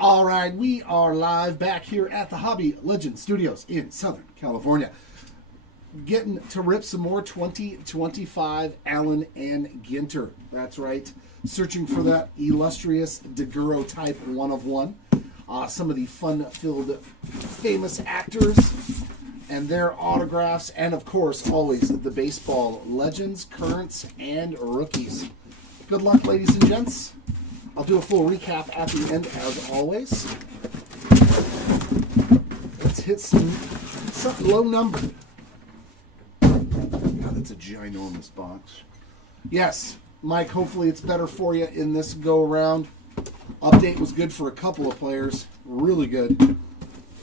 All right, we are live back here at the Hobby Legend Studios in Southern California. Getting to rip some more 2025 Allen and Ginter. That's right. Searching for that illustrious Deguro type 1/1. Some of the fun-filled famous actors and their autographs. And, of course, always the baseball legends, currents, and rookies. Good luck, ladies and gents. I'll do a full recap at the end, as always. Let's hit some low number. God, that's a ginormous box. Yes, Mike, hopefully it's better for you in this go-around. Update was good for a couple of players. Really good.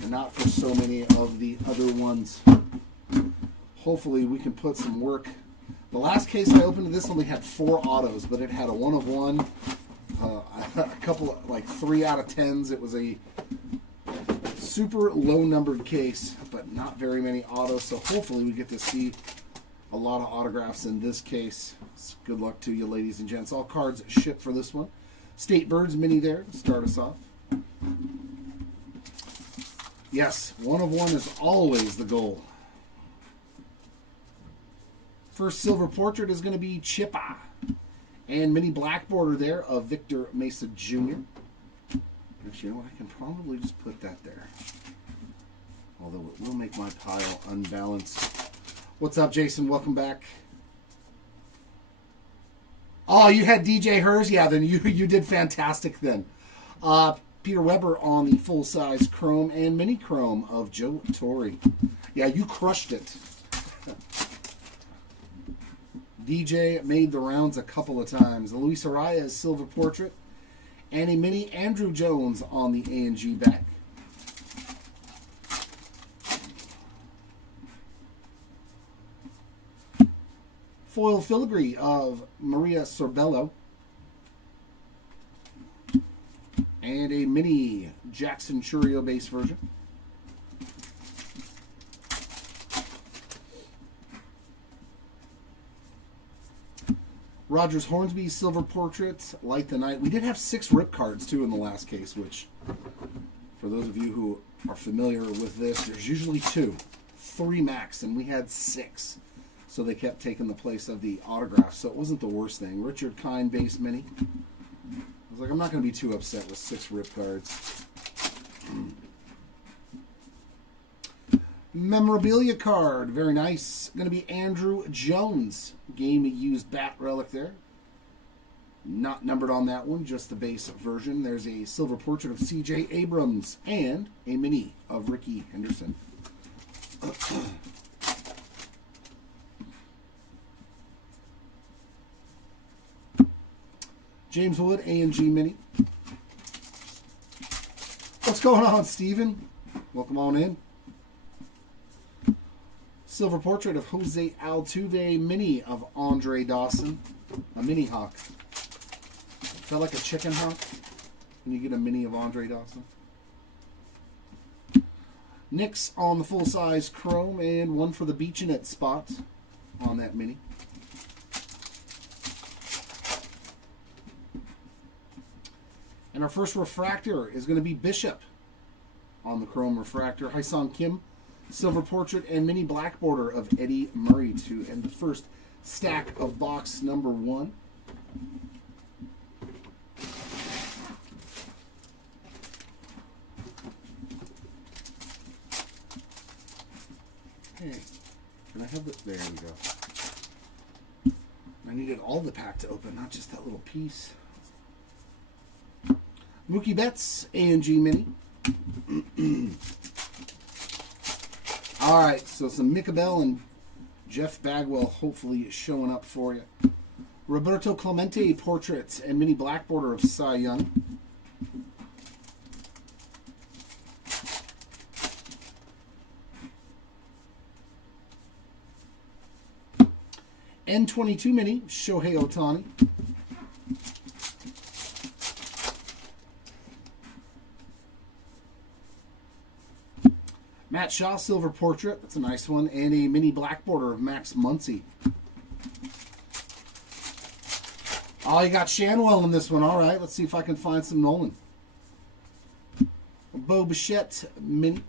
And not for so many of the other ones. Hopefully we can put some work. The last case I opened, this only had 4 autos, but it had a 1/1. A couple, like 3 out of 10s. It was a super low numbered case, but not very many autos. So hopefully we get to see a lot of autographs in this case. Good luck to you, ladies and gents. All cards shipped for this one. State Birds mini there to start us off. Yes, 1/1 is always the goal. First silver portrait is going to be Chippa. And mini black border there of Victor Mesa Jr. Actually, you know what? I can probably just put that there. Although it will make my pile unbalanced. What's up, Jason? Welcome back. Oh, you had DJ Hers? Yeah, then you did fantastic then. Peter Weber on the full-size chrome and mini chrome of Joe Torre. Yeah, you crushed it. DJ made the rounds a couple of times. The Luis Arias silver portrait and a mini Andrew Jones on the A&G back. Foil filigree of Maria Sorbello and a mini Jackson Churio base version. Rogers Hornsby silver portrait, Light the Night. We did have 6 rip cards too in the last case, which for those of you who are familiar with this, there's usually 2, 3 max, and we had 6. So they kept taking the place of the autographs, so it wasn't the worst thing. Richard Kind base mini. I was like, I'm not going to be too upset with 6 rip cards. Memorabilia card, very nice. Going to be Andrew Jones. Game used bat relic there. Not numbered on that one, just the base version. There's a silver portrait of C.J. Abrams and a mini of Ricky Henderson. James Wood, A&G mini. What's going on, Steven? Welcome on in. Silver portrait of Jose Altuve, mini of Andre Dawson, a mini hawk. Is that like a chicken hawk when you get a mini of Andre Dawson? Nick's on the full-size chrome and one for the Beach-in-It spot on that mini. And our first refractor is going to be Bishop on the chrome refractor. Hyesung Kim. Silver portrait and mini black border of Eddie Murray to end the first stack of box number 1. Hey, can I have this? There we go. I needed all the pack to open, not just that little piece. Mookie Betts, A&G mini. All right, so some Micah Bell and Jeff Bagwell hopefully showing up for you. Roberto Clemente portraits and mini black border of Cy Young. N22 mini, Shohei Ohtani. Matt Shaw silver portrait, that's a nice one, and a mini black border of Max Muncy. Oh, you got Shanwell in this one. All right, let's see if I can find some Nolan. Bo Bichette mini.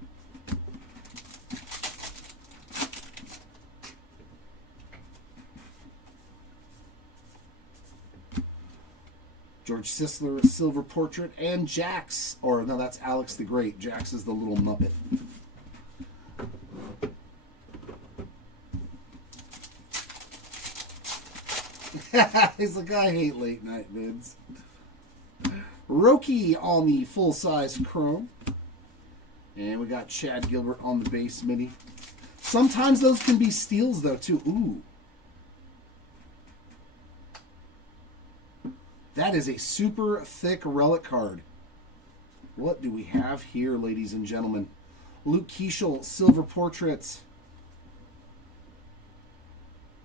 George Sisler silver portrait, and Jax, or no, that's Alex the Great. Jax is the little Muppet. He's like, I hate late night vids. Roki on the full size chrome, and we got Chad Gilbert on the base mini. Sometimes those can be steals though too. Ooh. That is a super thick relic card. What do we have here, ladies and gentlemen? Luke Keeschel, silver portraits.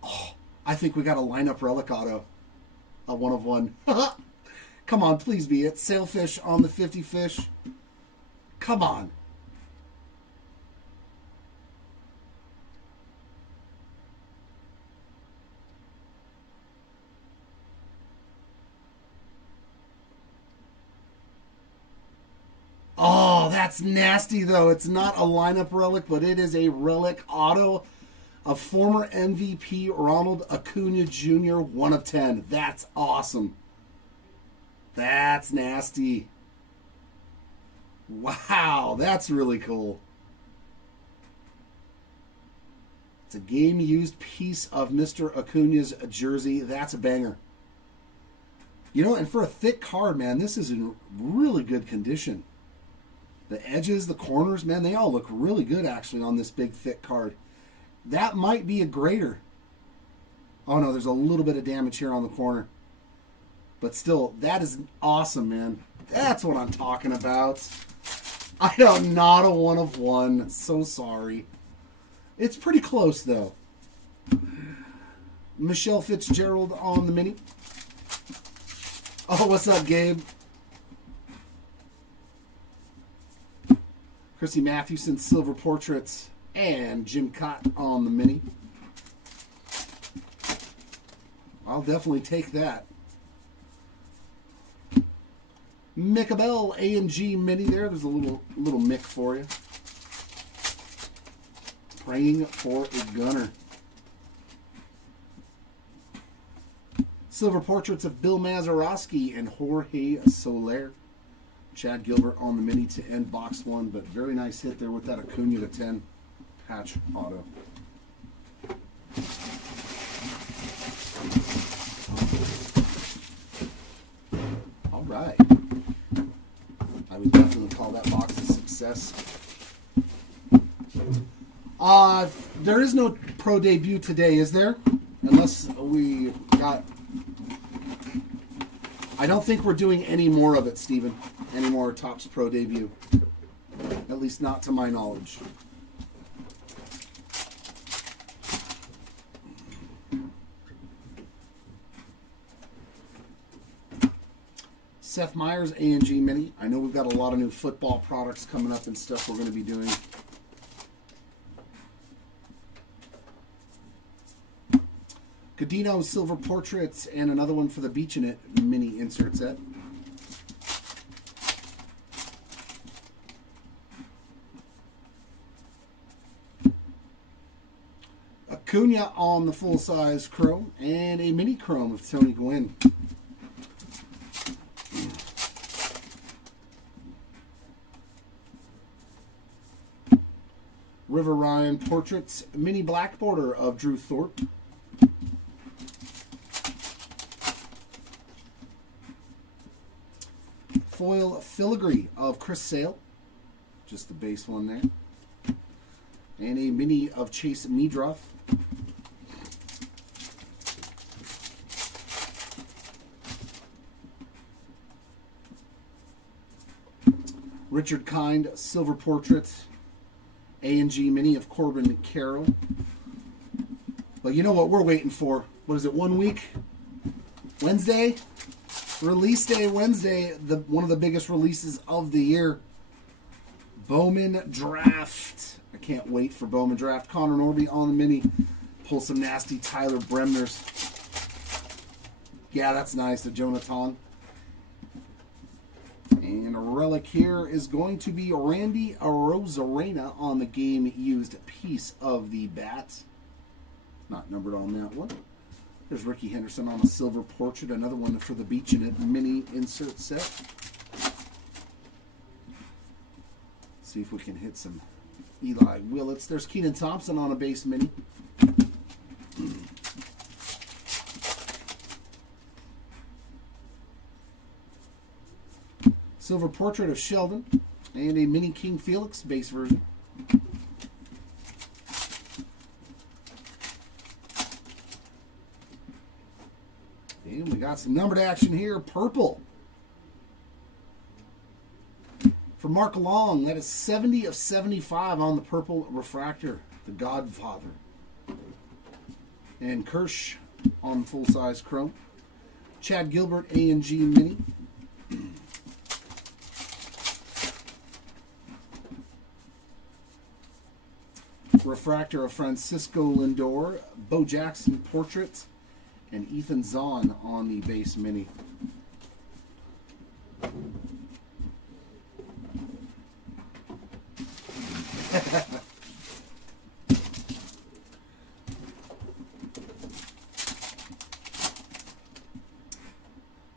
Oh, I think we got a lineup relic auto. A 1 of 1. Come on, please be it. Sailfish on the 50 fish. Come on. Oh, that's nasty, though. It's not a lineup relic, but it is a relic auto of former MVP Ronald Acuna Jr., 1 of 10. That's awesome. That's nasty. Wow, that's really cool. It's a game-used piece of Mr. Acuna's jersey. That's a banger. You know, and for a thick card, man, this is in really good condition. The edges, the corners, man, they all look really good, actually, on this big, thick card. That might be a grader. Oh, no, there's a little bit of damage here on the corner. But still, that is awesome, man. That's what I'm talking about. I know, not a 1 of 1. So sorry. It's pretty close, though. Michelle Fitzgerald on the mini. Oh, what's up, Gabe? Chrissy Mathewson, silver portraits, and Jim Cott on the mini. I'll definitely take that. Mick Bell A&G mini there. There's a little Mick for you. Praying for a gunner. Silver portraits of Bill Mazeroski and Jorge Soler. Chad Gilbert on the mini to end box 1, but very nice hit there with that Acuna to 10 patch auto. All right. I would definitely call that box a success. There is no pro debut today, is there? Unless we got... I don't think we're doing any more of it, Steven. Any more Topps Pro debut. At least not to my knowledge. Seth Meyers A&G Mini. I know we've got a lot of new football products coming up and stuff we're going to be doing. Godino Silver Portraits and another one for the Beach in It mini insert set. Acuna on the full-size chrome and a mini chrome of Tony Gwynn. River Ryan Portraits, mini black border of Drew Thorpe. Foil filigree of Chris Sale, just the base one there. And a mini of Chase Meadroff. Richard Kind silver portrait. A&G mini of Corbin Carroll. But you know what we're waiting for? What is it, 1 week? Wednesday? Release day Wednesday, one of the biggest releases of the year. Bowman Draft. I can't wait for Bowman Draft. Connor Norby on the mini. Pull some nasty Tyler Bremners. Yeah, that's nice. The Jonathan. And And relic here is going to be Randy Arozarena on the game used piece of the bat. Not numbered on that one. There's Ricky Henderson on a silver portrait. Another one for the Beach in It mini insert set. See if we can hit some Eli Willits. There's Keenan Thompson on a base mini. Silver portrait of Sheldon and a mini King Felix base version. And we got some numbered action here. Purple for Mark Long. That is 70 of 75 on the purple refractor. The Godfather. And Kirsch on full-size chrome. Chad Gilbert A&G mini. Refractor of Francisco Lindor, Bo Jackson portrait, and Ethan Zahn on the base mini.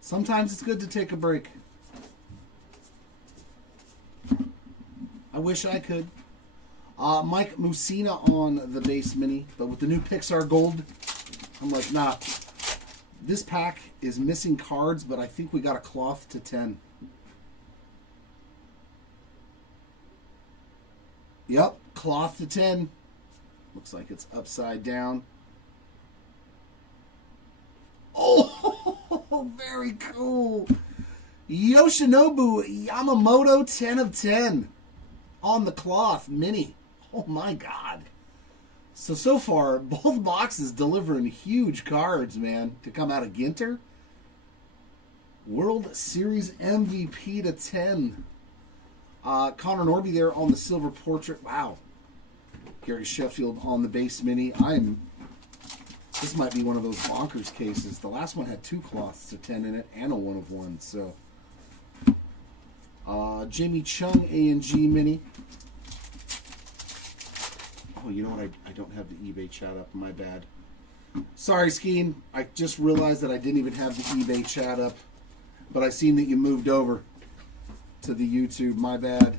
Sometimes it's good to take a break. I wish I could. Mike Mussina on the base mini, but with the new Pixar Gold, I'm like, nah. This pack is missing cards, but I think we got a cloth to 10. Yep, cloth to 10. Looks like it's upside down. Oh, very cool. Yoshinobu Yamamoto 10 of 10 on the cloth mini. Oh my God. So far, both boxes delivering huge cards, man, to come out of Ginter. World Series MVP to 10. Connor Norby there on the silver portrait. Wow. Gary Sheffield on the base mini. This might be one of those bonkers cases. The last one had 2 cloths to 10 in it and a 1 of 1. So, Jamie Chung A&G mini. Oh, you know what? I don't have the eBay chat up. My bad. Sorry, Skeen. I just realized that I didn't even have the eBay chat up. But I seen that you moved over to the YouTube. My bad.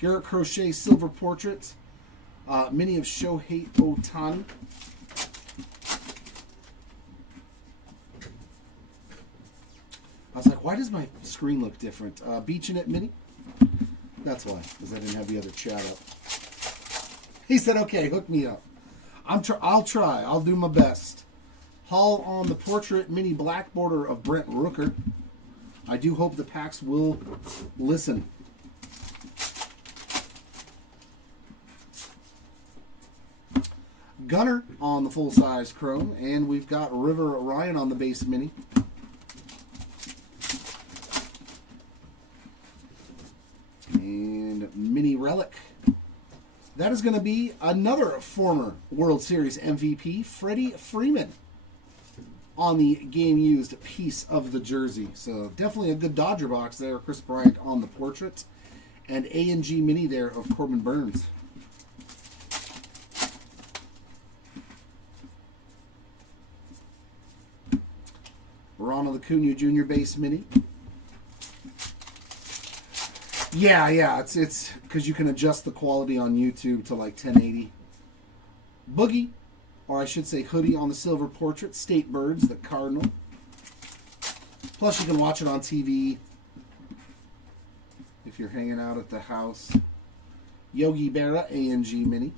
Garrett Crochet silver portrait. Mini of Shohei Ohtani. I was like, why does my screen look different? Beach in It mini. That's why, because I didn't have the other chat up. He said, okay, hook me up. I'll try. I'll do my best. Hall on the portrait, mini black border of Brent Rooker. I do hope the packs will listen. Gunner on the full-size chrome, and we've got River Ryan on the base mini. And mini relic. That is going to be another former World Series MVP, Freddie Freeman, on the game-used piece of the jersey. So definitely a good Dodger box there. Chris Bryant on the portrait. And A&G mini there of Corbin Burns. Ronald Acuna Jr. base mini. Yeah, it's because you can adjust the quality on YouTube to like 1080. Boogie, or I should say hoodie on the silver portrait. State Birds, the Cardinal. Plus you can watch it on TV if you're hanging out at the house. Yogi Berra, A&G mini.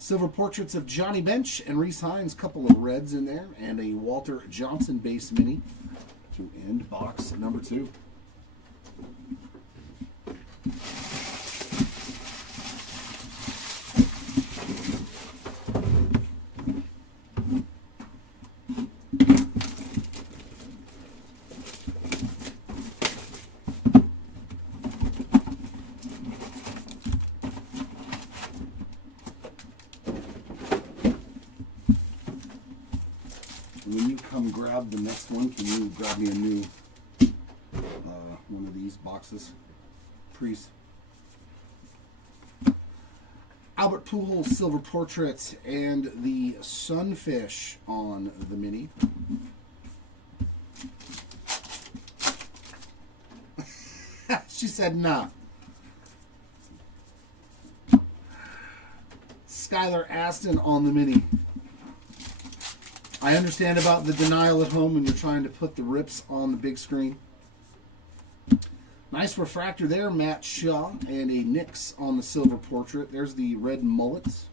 Silver portraits of Johnny Bench and Reese Hines, couple of reds in there, and a Walter Johnson base mini to end box number 2. come grab the next one, can you grab me a new one of these boxes, please? Albert Pujols silver portrait and the sunfish on the mini. She said nah. Skylar Aston on the mini. I understand about the denial at home when you're trying to put the rips on the big screen. Nice refractor there, Matt Shaw, and a Nix on the silver portrait. There's the red mullets.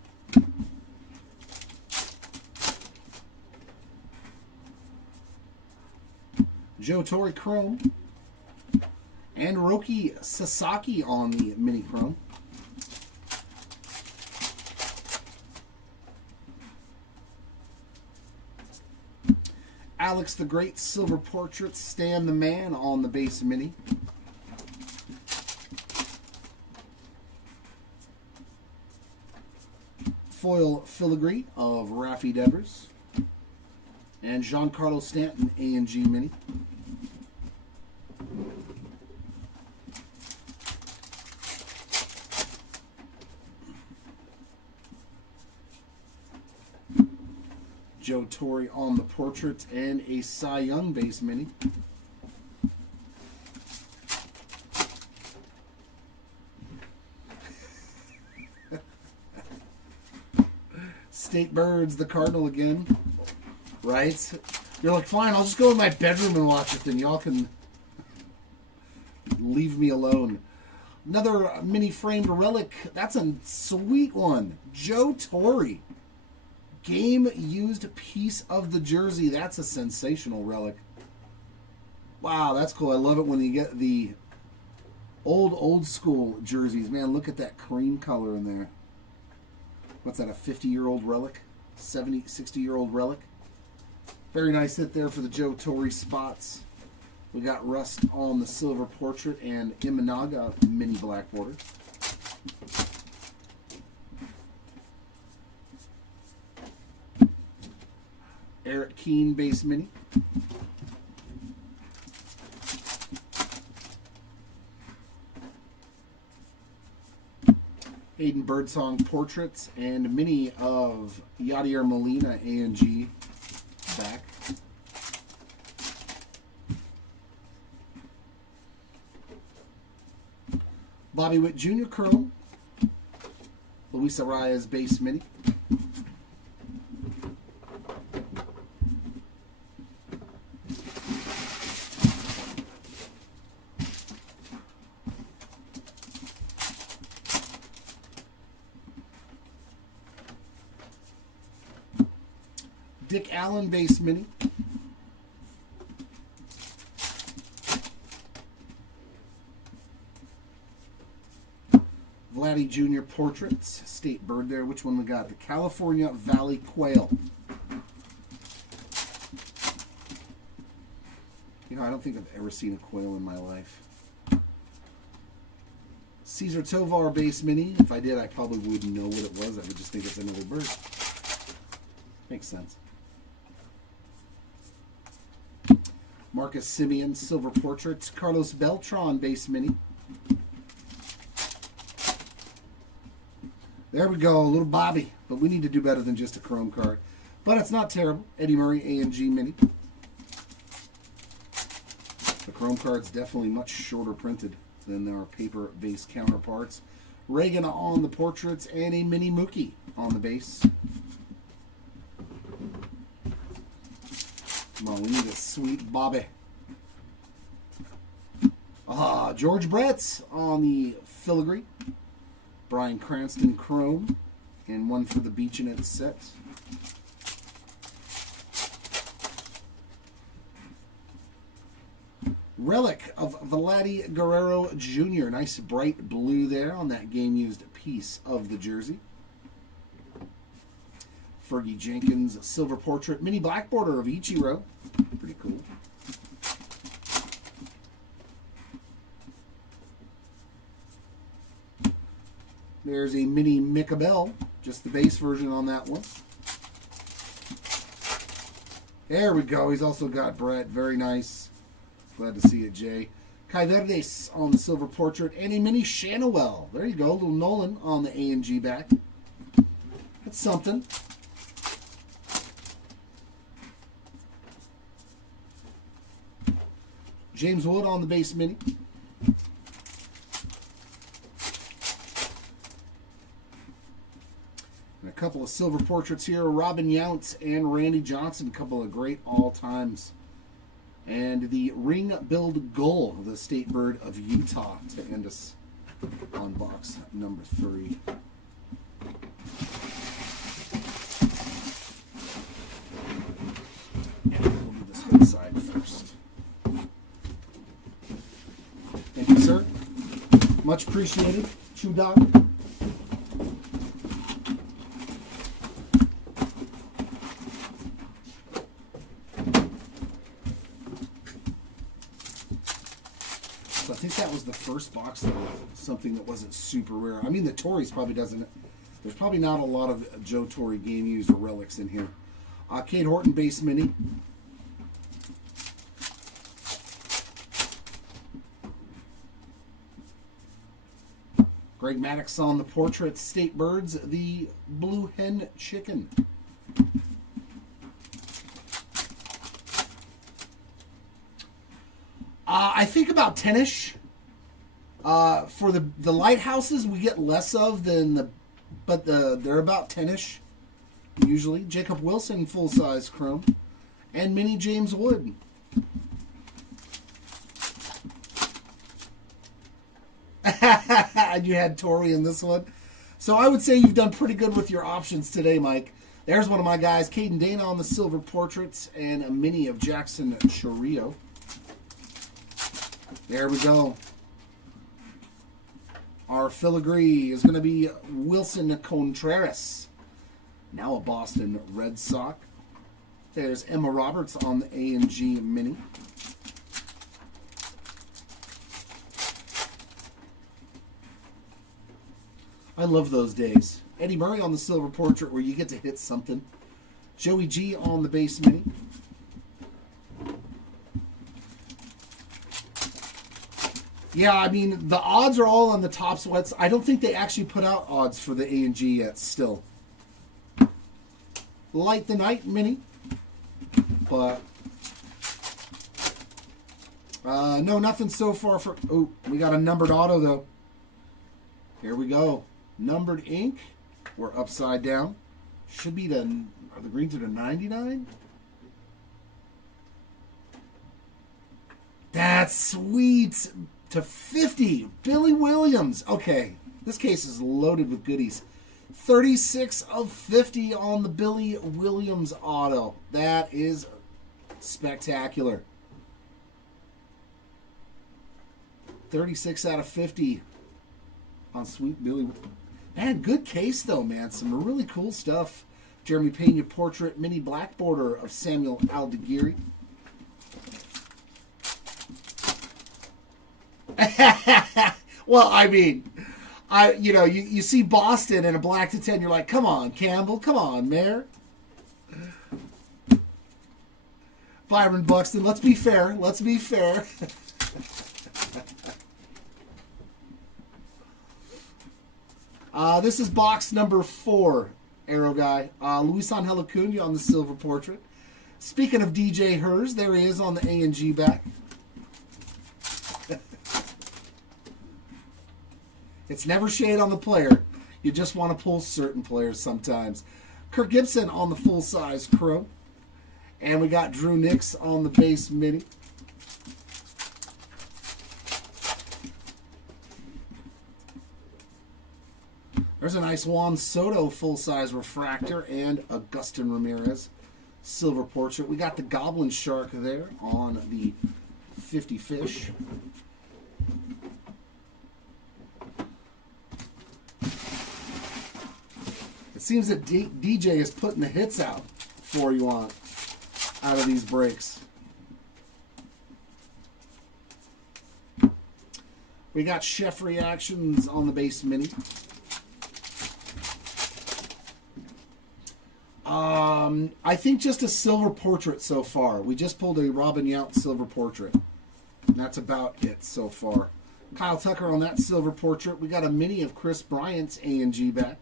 Joe Torre chrome. And Roki Sasaki on the mini chrome. Alex the Great silver portrait. Stan the Man on the base mini. Foil filigree of Raffy Devers. And Giancarlo Stanton A&G mini. Joe Torre on the portraits and a Cy Young base mini. State Birds, the Cardinal again. Right? You're like, fine, I'll just go in my bedroom and watch it, then y'all can leave me alone. Another mini framed relic. That's a sweet one. Joe Torre. Game used piece of the jersey. That's a sensational relic. Wow, that's cool. I love it when you get the old school jerseys. Man, look at that cream color in there. What's that, a 50-year-old relic? 70, 60-year-old relic? Very nice hit there for the Joe Torre spots. We got rust on the silver portrait and Imanaga mini black border. Eric Keane base mini. Hayden Birdsong portraits and mini of Yadier Molina A&G back. Bobby Witt Jr. chrome. Luis Arias base mini. Dick Allen base mini. Vladdy Jr. portraits. State bird there. Which one we got? The California Valley Quail. You know, I don't think I've ever seen a quail in my life. Cesar Tovar base mini. If I did, I probably wouldn't know what it was. I would just think it's another bird. Makes sense. Marcus Simeon silver portraits. Carlos Beltran base mini. There we go, a little Bobby. But we need to do better than just a chrome card. But it's not terrible. Eddie Murray A&G mini. The chrome card's definitely much shorter printed than their paper-based counterparts. Reagan on the portraits and a mini Mookie on the base. Come on, we need a sweet Bobby. George Brett's on the filigree. Brian Cranston chrome. And one for the Beach-in-It set. Relic of Vladdy Guerrero Jr. Nice bright blue there on that game-used piece of the jersey. Fergie Jenkins silver portrait. Mini black border of Ichiro. Pretty cool. There's a mini Micah Bell. Just the base version on that one. There we go. He's also got Brett. Very nice. Glad to see it, Jay. Kai Verdes on the silver portrait. And a mini Shanawell. There you go. Little Nolan on the A&G back. That's something. James Wood on the base mini. And a couple of silver portraits here. Robin Younts and Randy Johnson. A couple of great all-times. And the ring billed gull, the state bird of Utah, to end us on box number 3. And we'll do this one side first. Thank you, sir. Much appreciated. Chew Dog. So I think that was the first box that was something that wasn't super rare. I mean, the Torreys probably doesn't. There's probably not a lot of Joe Torre game used or relics in here. Cade Horton base mini. Greg Maddux on the portrait. State Birds, the Blue Hen Chicken. I think about 10-ish. For the lighthouses, we get less of than they're about 10-ish usually. Jacob Wilson, full size chrome, and mini James Wood. And you had Torrey in this one. So I would say you've done pretty good with your options today, Mike. There's one of my guys, Caden Dana on the silver portraits, and a mini of Jackson Chourio. There we go. Our filigree is going to be Wilson Contreras. Now a Boston Red Sox. There's Emma Roberts on the A&G mini. I love those days. Eddie Murray on the silver portrait where you get to hit something. Joey G on the base mini. Yeah, I mean, the odds are all on the top sweats. I don't think they actually put out odds for the A&G yet still. Light the Night mini. But, no, nothing so far for... Oh, we got a numbered auto, though. Here we go. Numbered ink. We're upside down. Should be the... Are the greens to 99? That's sweet. To 50. Billy Williams. Okay. This case is loaded with goodies. 36 of 50 on the Billy Williams auto. That is spectacular. 36 out of 50 on sweet Billy. Man, good case though, man. Some really cool stuff. Jeremy Pena portrait, mini black border of Samuel Aldeguerri. Well, I mean, you see Boston and a black to 10, you're like, come on, Campbell, come on, Mayor. Byron Buxton, let's be fair. Let's be fair. This is box number 4, Arrow Guy. Luis Angel Acuna on the silver portrait. Speaking of DJ Hers, there he is on the A&G back. It's never shade on the player. You just want to pull certain players sometimes. Kirk Gibson on the full-size chrome. And we got Drew Nix on the base mini. There's a nice Juan Soto full-size refractor and Agustin Ramirez silver portrait. We got the Goblin Shark there on the 50 fish. It seems that DJ is putting the hits out for you out of these breaks. We got Chef Reactions on the base mini. I think just a silver portrait so far. We just pulled a Robin Yount silver portrait. And that's about it so far. Kyle Tucker on that silver portrait. We got a mini of Chris Bryant's A&G back.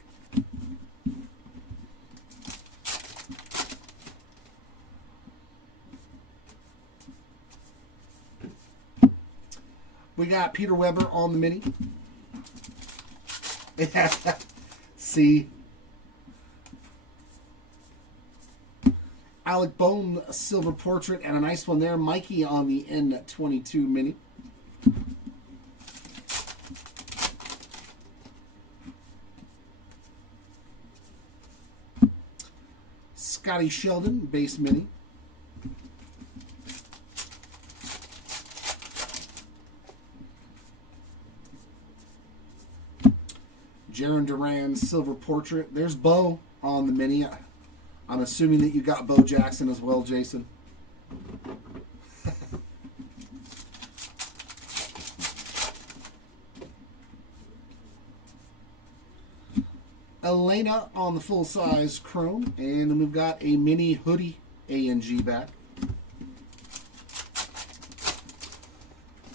We got Peter Weber on the mini. See. Alec Bone, a silver portrait, and a nice one there. Mikey on the N22 mini. Scotty Sheldon, base mini. Jaron Duran, silver portrait. There's Bo on the mini. I'm assuming that you got Bo Jackson as well, Jason. Elena on the full-size chrome. And then we've got a mini hoodie A&G back.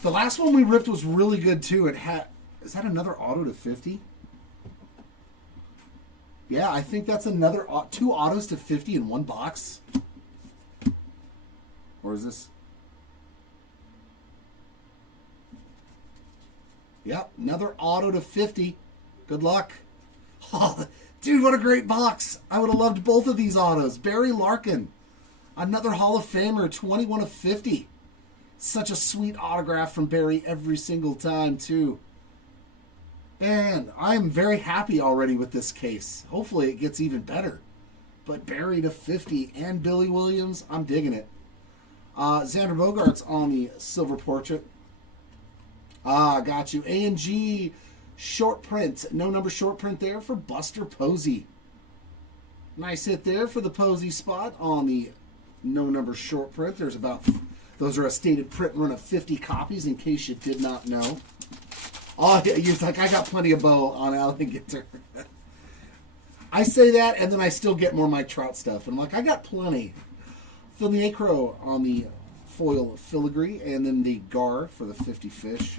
The last one we ripped was really good, too. It had... Is that another auto to 50? Yeah, I think that's another... Two autos to 50 in one box. Or is this... Yep, another auto to 50. Good luck. Oh, dude, what a great box. I would have loved both of these autos. Barry Larkin. Another Hall of Famer, 21 of 50. Such a sweet autograph from Barry every single time, too. And I'm very happy already with this case. Hopefully it gets even better. But Barry to 50 and Billy Williams, I'm digging it. Xander Bogaerts on the silver portrait. Got you. A&G short print. No number short print there for Buster Posey. Nice hit there for the Posey spot on the no number short print. There's about... Those are a stated print run of 50 copies in case you did not know. Oh, you're like, I got plenty of Bo on Allen Ginter. I say that, and then I still get more Mike Trout stuff. And I'm like, I got plenty. Phil Niekro on the foil filigree, and then the Gar for the 50 fish.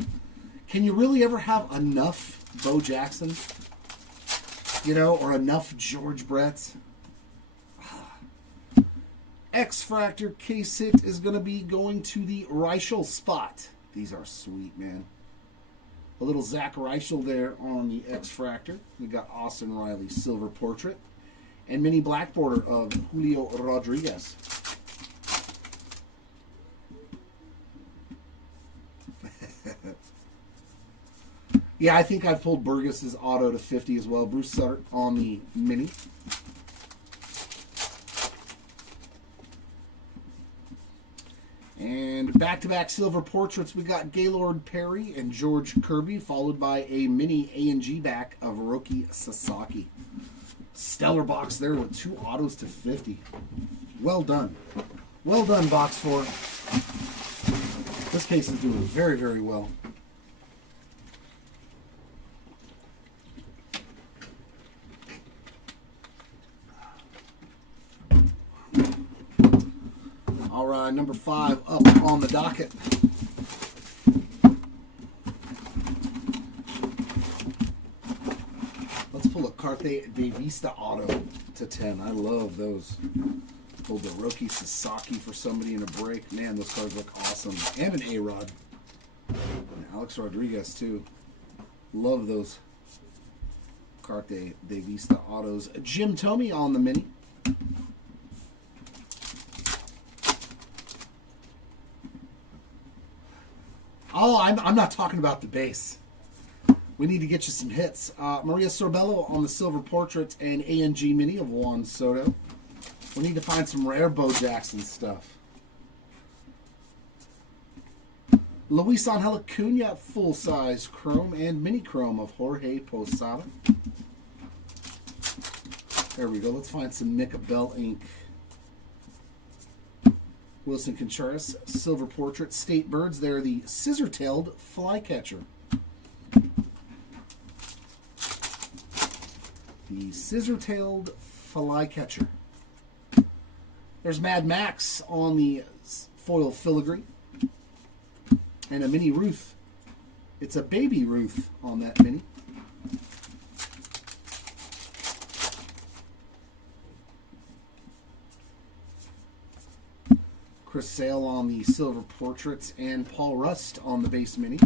Can you really ever have enough Bo Jackson? You know, or enough George Brett? X-Fractor case hit is going to be going to the Reichel spot. These are sweet, man. A little Zach Reichel there on the X-Fractor. We got Austin Riley silver portrait. And mini black border of Julio Rodriguez. Yeah, I think I pulled Burgess's auto to 50 as well. Bruce Sutter on the mini. And back-to-back silver portraits, we got Gaylord Perry and George Kirby, followed by a mini A&G back of Roki Sasaki. Stellar box there with two autos to 50. Well done. Well done, box 4. This case is doing very, very well. All right, number 5 up on the docket. Let's pull a Carthay De Vista auto to 10. I love those. Pulled the Roki Sasaki for somebody in a break. Man, those cards look awesome. And an A-Rod. And Alex Rodriguez, too. Love those Carthay De Vista autos. Jim Thome on the mini. Oh, I'm not talking about the base. We need to get you some hits. Maria Sorbello on the silver portrait and A&G mini of Juan Soto. We need to find some rare Bo Jackson stuff. Luis Angel Acuna full-size chrome and mini chrome of Jorge Posada. There we go. Let's find some Nick Bell ink. Wilson Contreras, silver portrait, State Birds. They're the scissor-tailed flycatcher. The scissor-tailed flycatcher. There's Mad Max on the foil filigree. And a mini Ruth. It's a baby Ruth on that mini. Chris Sale on the silver portraits and Paul Rust on the base mini.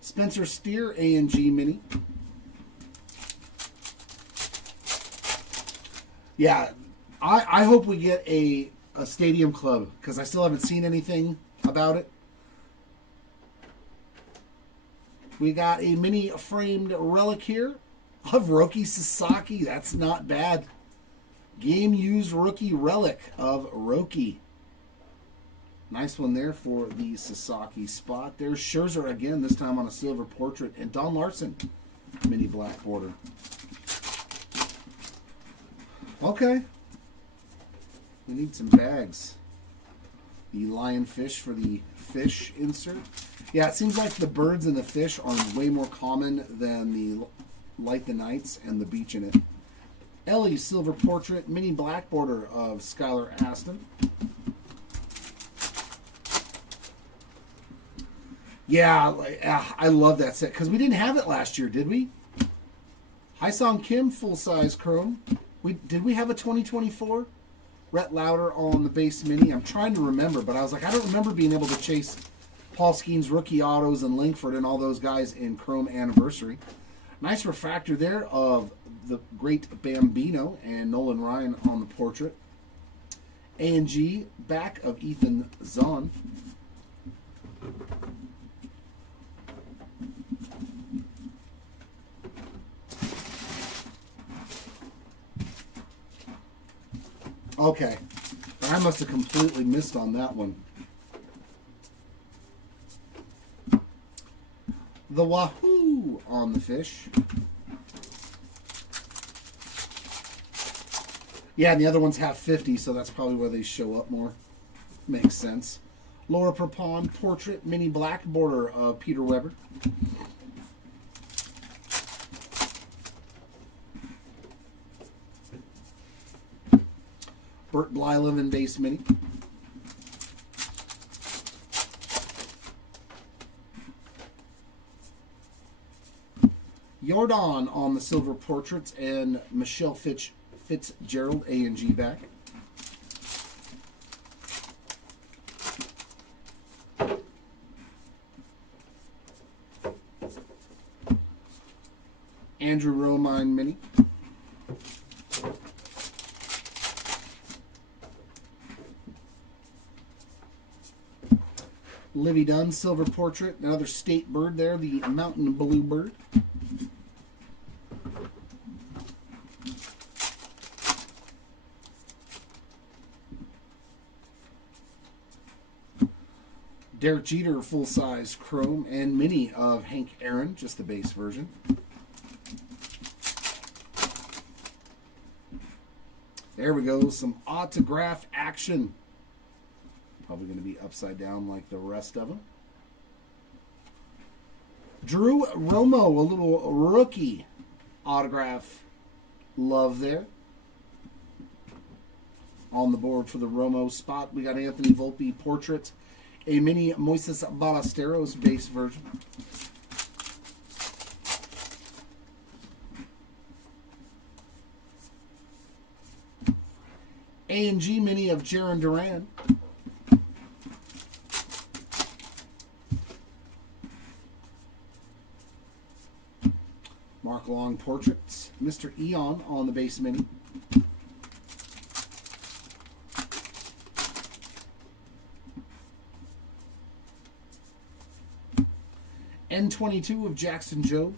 Spencer Steer A&G mini. Yeah, I hope we get a Stadium Club because I still haven't seen anything about it. We got a mini framed relic here of Roki Sasaki. That's not bad. Game used rookie relic of Roki. Nice one there for the Sasaki spot. There's Scherzer again, this time on a silver portrait. And Don Larson, mini black border. Okay. We need some bags. The lionfish for the fish insert. Yeah, it seems like the birds and the fish are way more common than the Light the Nights and the beach in it. Ellie silver portrait, mini black border of Skylar Aston. Yeah, I love that set because we didn't have it last year, did we? Hi-Song Kim full size chrome. Did we have a 2024? Rhett Lauder on the base mini. I'm trying to remember, but I was like, I don't remember being able to chase Paul Skeens rookie autos and Linkford and all those guys in Chrome Anniversary. Nice refractor there of the great Bambino and Nolan Ryan on the portrait. A&G back of Ethan Zahn. Okay, I must have completely missed on that one. The Wahoo on the fish. Yeah, and the other ones have 50, so that's probably where they show up more. Makes sense. Laura Prepon portrait mini black border of Peter Weber. Bert Blyleven base mini. Jordan on the silver portraits and Michelle Fitzgerald A&G back. Andrew Romine mini. Livy Dunn silver portrait, another state bird there, the mountain bluebird. Derek Jeter full-size chrome and mini of Hank Aaron, just the base version. There we go, some autograph action. Probably going to be upside down like the rest of them. Drew Romo, a little rookie autograph love there. On the board for the Romo spot, we got Anthony Volpe portrait. A mini Moises Ballesteros base version. A&G mini of Jaron Duran. Mark Long portraits. Mr. Eon on the base mini. N22 of Jackson Joe.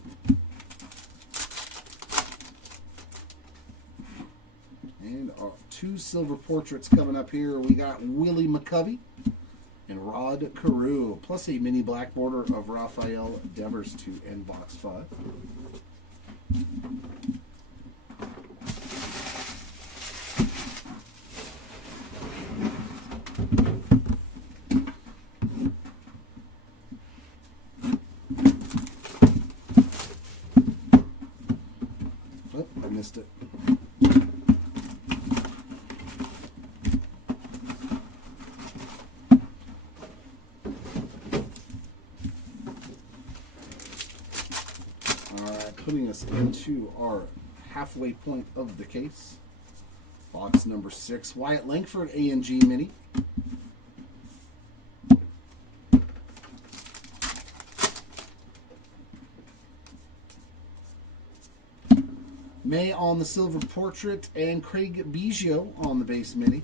And our two silver portraits coming up here. We got Willie McCovey and Rod Carew, plus a mini black border of Rafael Devers to end box 5. bring us into our halfway point of the case. Box number 6, Wyatt Langford, A&G Mini. May on the silver portrait, and Craig Biggio on the base mini.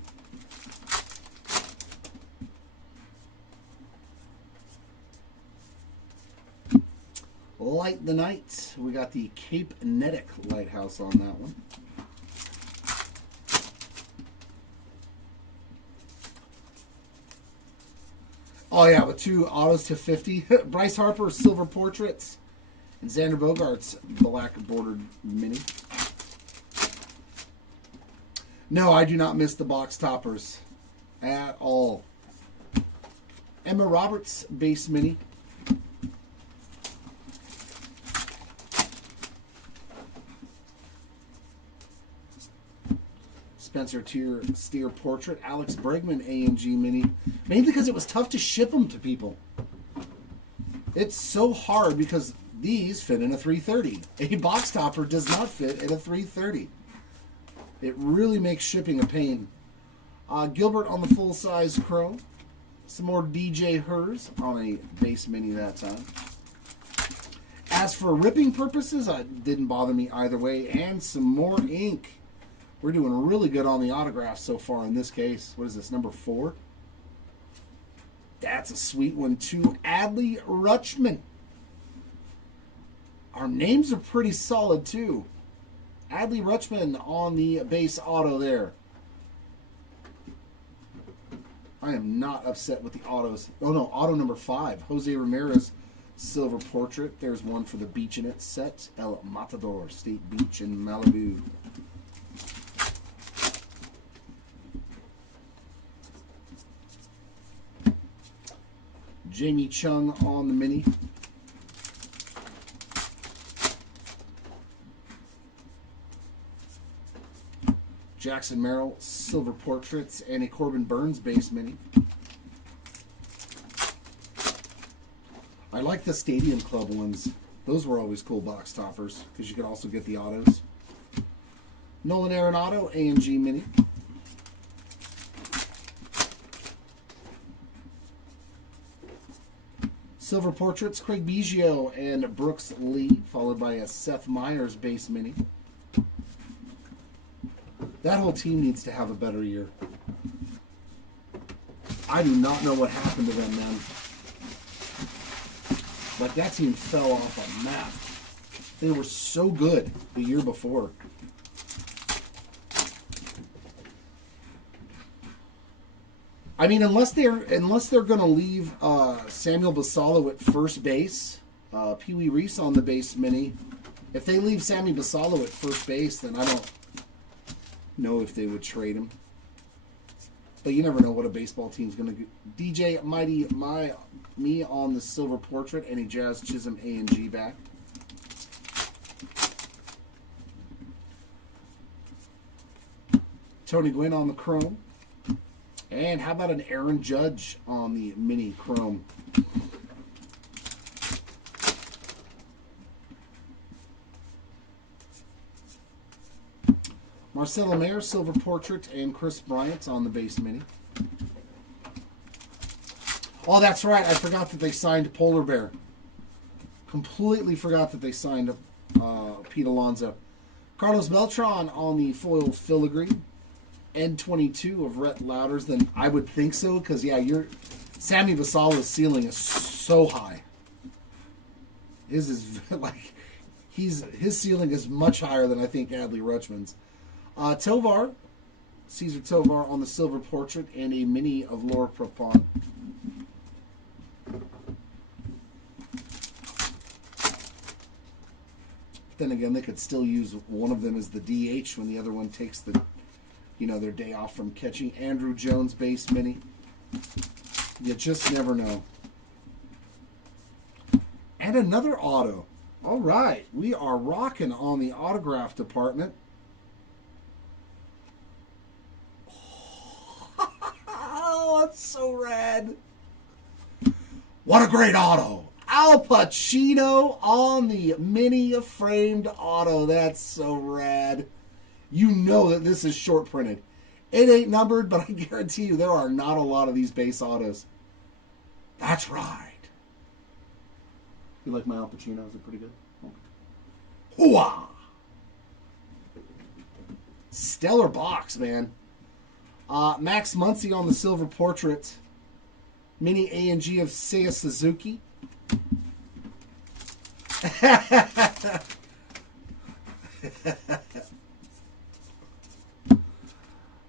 Light the Night. We got the Cape Netick Lighthouse on that one. Oh yeah, with 2 autos to 50. Bryce Harper silver portraits, and Xander Bogaerts black bordered mini. No, I do not miss the box toppers at all. Emma Roberts base mini. Spencer Steer portrait, Alex Bregman A&G mini, mainly because it was tough to ship them to people. It's so hard because these fit in a 330. A box topper does not fit in a 330. It really makes shipping a pain. Gilbert on the full-size chrome. Some more DJ Hers on a base mini that time. As for ripping purposes, it didn't bother me either way. And some more ink. We're doing really good on the autographs so far in this case. What is this, number 4? That's a sweet one too. Adley Rutschman. Our names are pretty solid too. Adley Rutschman on the base auto there. I am not upset with the autos. Oh no, auto number 5. Jose Ramirez silver portrait. There's one for the Beach in It set. El Matador State Beach in Malibu. Jamie Chung on the mini. Jackson Merrill silver portraits, and a Corbin Burns base mini. I like the Stadium Club ones. Those were always cool box toppers because you could also get the autos. Nolan Arenado A&G mini. Silver portraits, Craig Biggio and Brooks Lee, followed by a Seth Meyers base mini. That whole team needs to have a better year. I do not know what happened to them, man. Like, that team fell off a map. They were so good the year before. I mean, unless they're going to leave Samuel Basalo at first base, Pee Wee Reese on the base mini. If they leave Sammy Basalo at first base, then I don't know if they would trade him. But you never know what a baseball team's going to do. DJ Mighty Me on the silver portrait, and a Jazz Chisholm A&G back. Tony Gwynn on the chrome. And how about an Aaron Judge on the mini chrome? Marcelo Mayer silver portrait, and Chris Bryant on the base mini. Oh, that's right. I forgot that they signed Polar Bear. Completely forgot that they signed Pete Alonso. Carlos Beltran on the foil filigree. N22 of Rhett Louders. Then I would think so, because yeah, Sammy Basalo's ceiling is so high. His is like his ceiling is much higher than I think Adley Rutschman's. Tovar, Cesar Tovar on the silver portrait, and a mini of Laura Prepon. Then again, they could still use one of them as the DH when the other one takes their day off from catching. Andrew Jones base mini. You just never know. And another auto. All right, we are rocking on the autograph department. Oh, that's so rad. What a great auto. Al Pacino on the mini framed auto. That's so rad. You know that this is short printed. It ain't numbered, but I guarantee you there are not a lot of these base autos. That's right. You like my Al Pacino? Is it pretty good? Okay. Hooah! Stellar box, man. Max Muncy on the silver portrait. Mini A&G of Seiya Suzuki.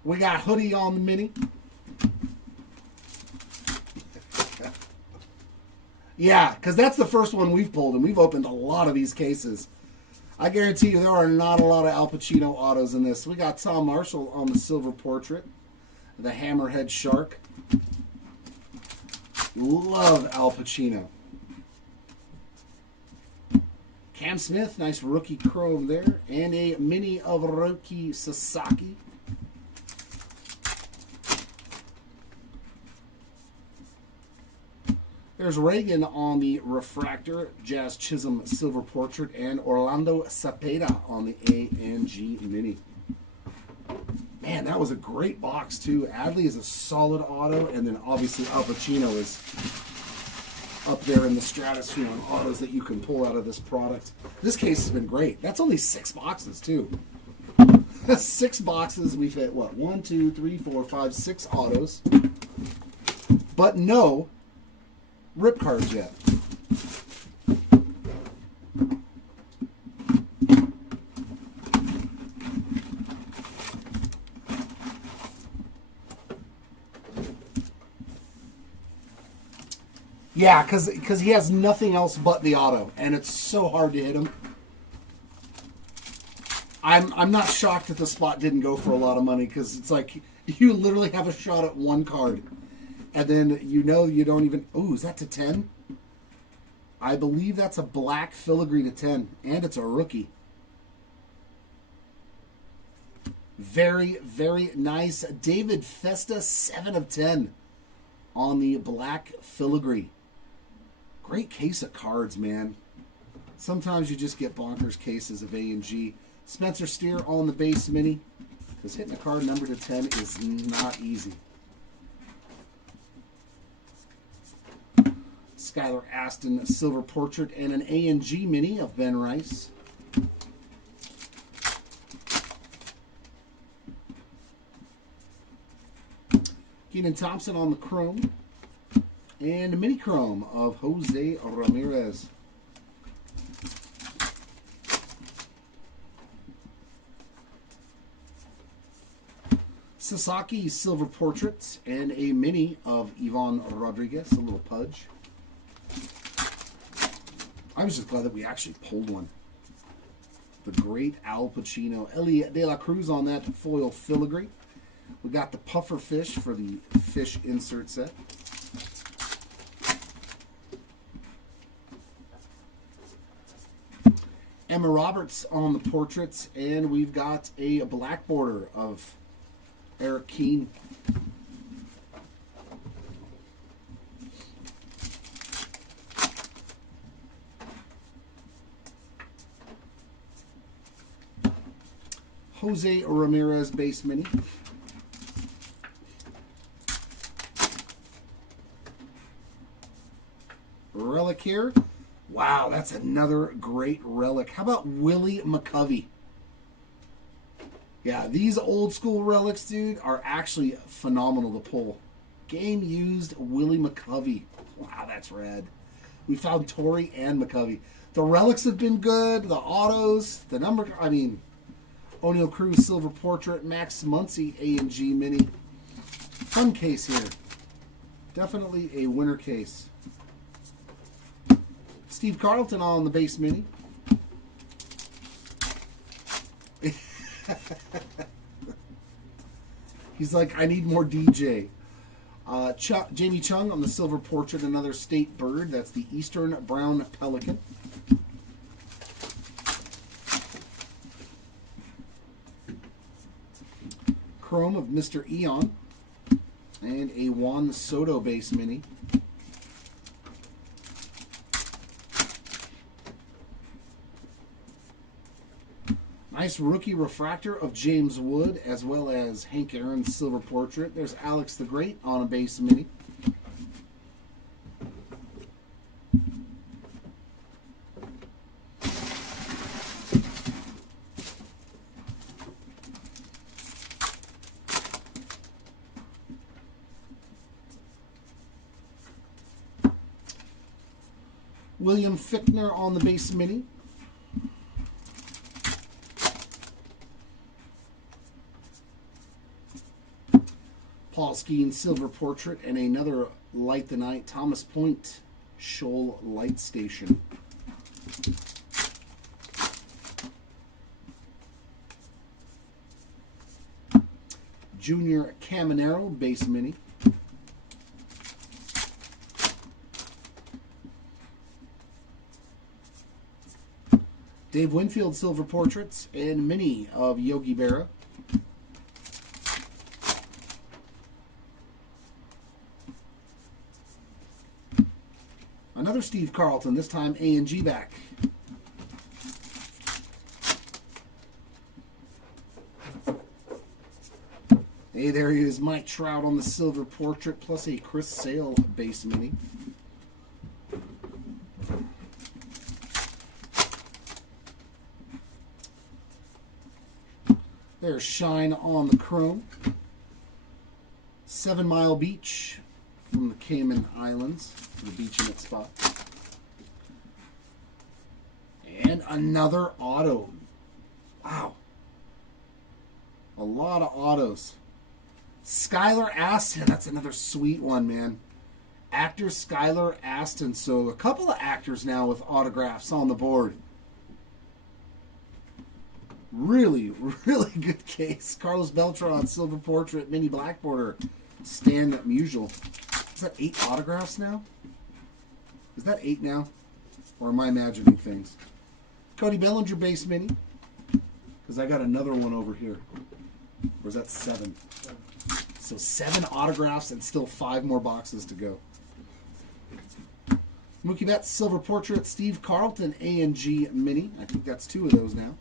We got Hoodie on the mini. Yeah, because that's the first one we've pulled, and we've opened a lot of these cases. I guarantee you there are not a lot of Al Pacino autos in this. We got Tom Marshall on the silver portrait. The Hammerhead Shark. Love Al Pacino. Cam Smith, nice rookie chrome there. And a mini of Roki Sasaki. There's Reagan on the refractor, Jazz Chisholm silver portrait, and Orlando Cepeda on the A&G mini. Man, that was a great box too. Adley is a solid auto, and then obviously Al Pacino is up there in the stratosphere on autos that you can pull out of this product. This case has been great. That's only 6 boxes too. 6 boxes. We've hit what? 1, 2, 3, 4, 5, 6 autos, but no rip cards yet. Yeah, because he has nothing else but the auto, and it's so hard to hit him. I'm not shocked that the spot didn't go for a lot of money, because it's like you literally have a shot at 1 card, and then you know you don't even... Ooh, is that to 10? I believe that's a black filigree to 10, and it's a rookie. Very, very nice. David Festa, 7 of 10 on the black filigree. Great case of cards, man. Sometimes you just get bonkers cases of A&G. Spencer Steer on the base mini, because hitting a card number to 10 is not easy. Skylar Aston silver portrait and an A&G mini of Ben Rice. Keenan Thompson on the chrome. And a mini chrome of Jose Ramirez. Sasaki silver portraits and a mini of Ivan Rodriguez, a little pudge. I was just glad that we actually pulled one. The great Al Pacino. Elliot De La Cruz on that foil filigree. We got the puffer fish for the fish insert set. Emma Roberts on the portraits, and we've got a black border of Eric Keane. Jose Ramirez base mini. Relic here. Wow, that's another great relic. How about Willie McCovey? Yeah, these old school relics, dude, are actually phenomenal to pull. Game used Willie McCovey. Wow, that's rad. We found Torrey and McCovey. The relics have been good. The autos, the number, I mean, O'Neal Cruz silver portrait, Max Muncy A&G mini. Fun case here. Definitely a winner case. Steve Carlton on the base mini. He's like, I need more DJ. Jamie Chung on the silver portrait, another state bird. That's the Eastern Brown Pelican. Chrome of Mr. Eon. And a Juan Soto base mini. Nice rookie refractor of James Wood, as well as Hank Aaron's silver portrait. There's Alex the Great on a base mini. William Fichtner on the base mini. Paul Skeen silver portrait, and another Light the Night Thomas Point Shoal Light Station. Junior Caminero base mini. Dave Winfield silver portraits and mini of Yogi Berra. Another Steve Carlton, this time A&G back. Hey, there he is, Mike Trout on the silver portrait, plus a Chris Sale base mini. There's Shine on the chrome. 7 Mile Beach from the Cayman Islands, the beach in its spot. And another auto. Wow. A lot of autos. Skylar Aston, that's another sweet one, man. Actor Skylar Aston. So a couple of actors now with autographs on the board. Really, really good case. Carlos Beltran, silver portrait, mini black border, Stan Musial. Is that 8 autographs now? Is that 8 now? Or am I imagining things? Cody Bellinger base mini. Because I got another one over here. Or is that 7? So 7 autographs and still 5 more boxes to go. Mookie Betts silver portrait, Steve Carlton A&G mini. I think that's 2 of those now.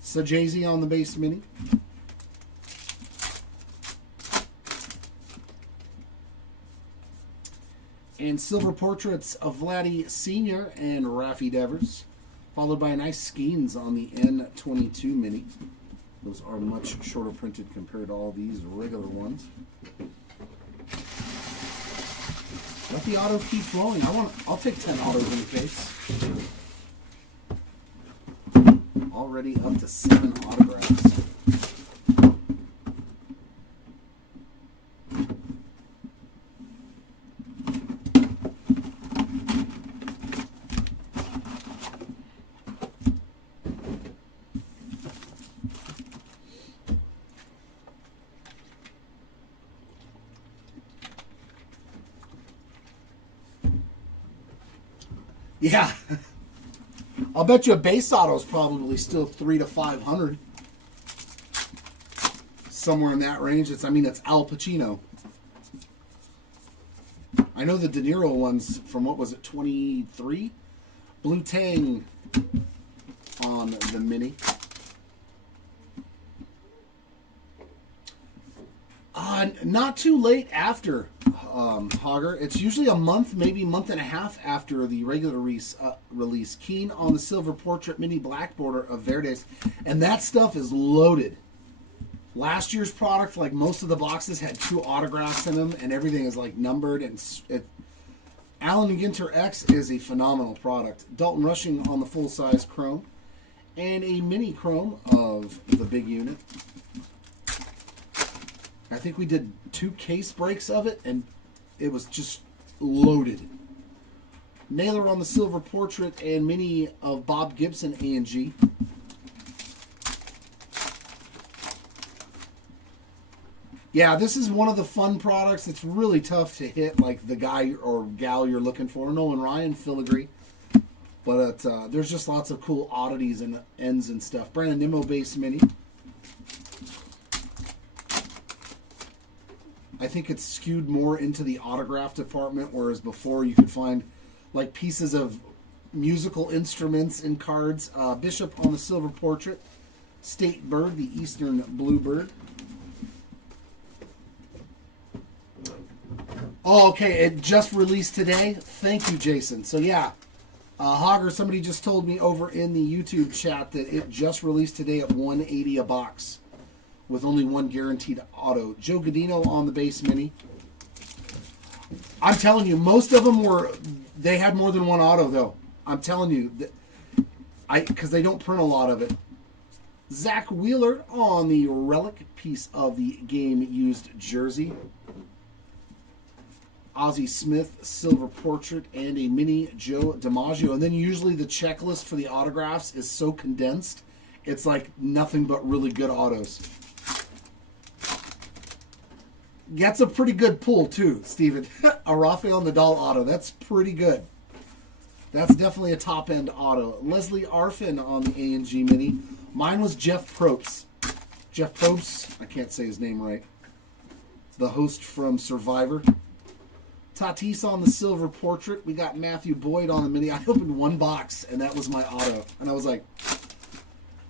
So Jay-Z on the base mini. And silver portraits of Vladdy Sr. and Rafi Devers, followed by nice Skeens on the N22 mini. Those are much shorter printed compared to all these regular ones. Let the autos keep flowing. I'll take 10 autos in the case. Already up to 7 autographs. Yeah. I'll bet you a base auto is probably still 300 to 500. Somewhere in that range. It's Al Pacino. I know the De Niro ones from, what was it, 23? Blue Tang on the mini. Not too late after Hogger. It's usually a month, maybe month and a half after the regular release. Keen on the silver portrait mini black border of Verdes. And that stuff is loaded. Last year's product, like most of the boxes, had 2 autographs in them, and everything is like numbered. And Allen & Ginter X is a phenomenal product. Dalton Rushing on the full-size chrome. And a mini chrome of the big unit. I think we did 2 case breaks of it, and it was just loaded. Naylor on the silver portrait and mini of Bob Gibson A&G. Yeah, this is one of the fun products. It's really tough to hit like the guy or gal you're looking for. Nolan Ryan, filigree. But there's just lots of cool oddities and ends and stuff. Brandon Nimmo base mini. I I think it's skewed more into the autograph department, whereas before you could find like pieces of musical instruments and cards. Bishop on the silver portrait. State bird, the eastern bluebird. Oh, okay, it just released today. Thank you, Jason. So yeah, Hogger, somebody just told me over in the YouTube chat that it just released today at $180 a box with only one guaranteed auto. Joe Godino on the base mini. I'm telling you, most of them they had more than one auto though. I'm telling you, because they don't print a lot of it. Zach Wheeler on the relic piece of the game used jersey. Ozzie Smith, silver portrait, and a mini Joe DiMaggio. And then usually the checklist for the autographs is so condensed, it's like nothing but really good autos. That's a pretty good pull too, Steven. A Rafael Nadal auto. That's pretty good. That's definitely a top-end auto. Leslie Arfin on the A&G Mini. Mine was Jeff Probst. Jeff Probst, I can't say his name right. The host from Survivor. Tatis on the silver portrait. We got Matthew Boyd on the mini. I opened one box, and that was my auto. And I was like,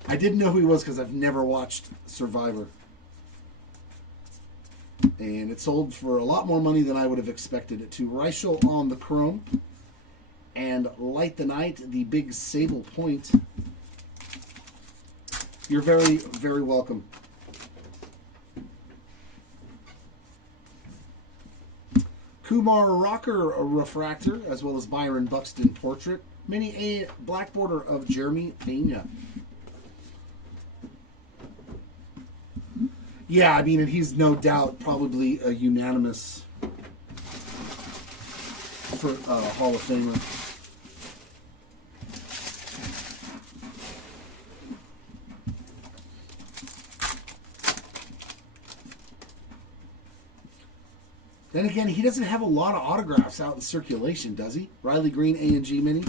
I didn't know who he was because I've never watched Survivor. And it sold for a lot more money than I would have expected it to. Reichel on the chrome. And Light the Night, the big sable point. You're very, very welcome. Kumar Rocker refractor, as well as Byron Buxton portrait. Mini A black border of Jeremy Pena. Yeah, I mean, and he's no doubt probably a unanimous for Hall of Famer. Then again, he doesn't have a lot of autographs out in circulation, does he? Riley Green, A&G Mini.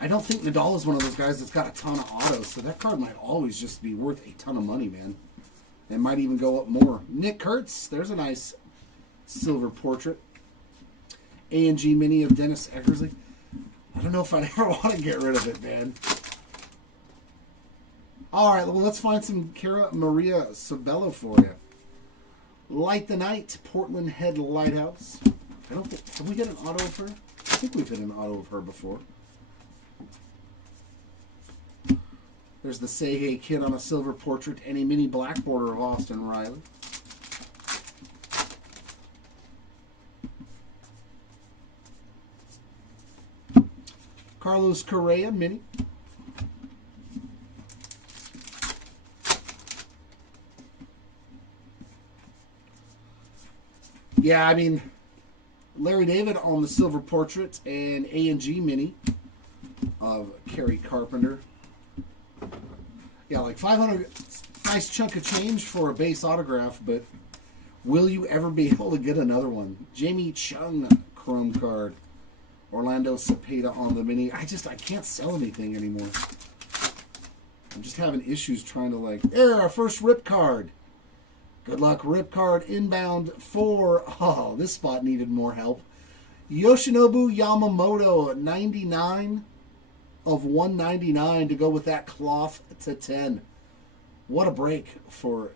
I don't think Nadal is one of those guys that's got a ton of autos, so that card might always just be worth a ton of money, man. It might even go up more. Nick Kurtz, there's a nice silver portrait. A&G Mini of Dennis Eckersley. I don't know if I'd ever want to get rid of it, man. All right, well, let's find some Cara Maria Sabello for you. Light the Night, Portland Head Lighthouse. I don't think, have we got an auto of her? I think we've hit an auto of her before. There's the Say Hey Kid on a silver portrait and a mini black border of Austin Riley. Carlos Correa mini. Yeah, I mean, Larry David on the silver portrait and A&G mini of Kerry Carpenter. Yeah, like 500, nice chunk of change for a base autograph, but will you ever be able to get another one? Jamie Chung chrome card. Orlando Cepeda on the mini. I can't sell anything anymore. I'm just having issues trying to our first rip card. Good luck, rip card inbound for, this spot needed more help. Yoshinobu Yamamoto, 99 of 199 to go with that cloth to 10. What a break for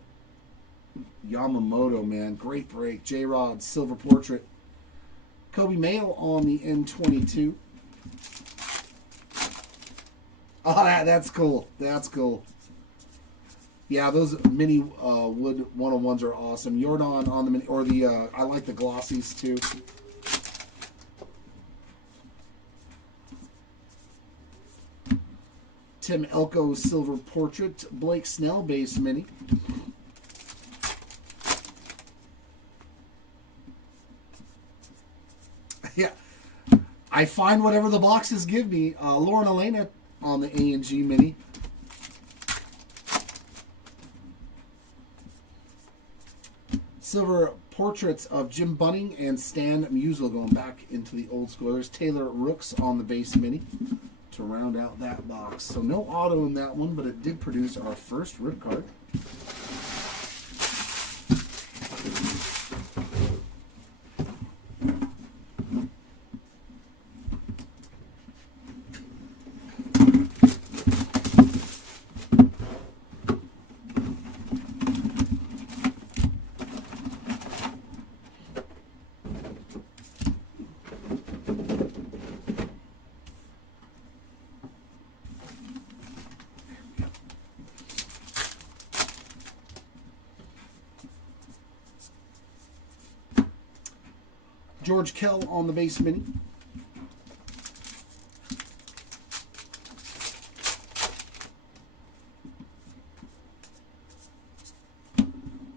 Yamamoto, man. Great break. J-Rod, silver portrait. Kobe Mayo on the N22. Oh, that's cool. That's cool. Yeah, those mini wood 101s are awesome. Jordan on the mini, or the I like the glossies too. Tim Elko silver portrait, Blake Snell base mini. Yeah, I find whatever the boxes give me. Lauren Elena on the A&G mini. Silver portraits of Jim Bunning and Stan Musial going back into the old school. There's Taylor Rooks on the base mini to round out that box. So no auto in that one, but it did produce our first rip card. George Kell on the base mini.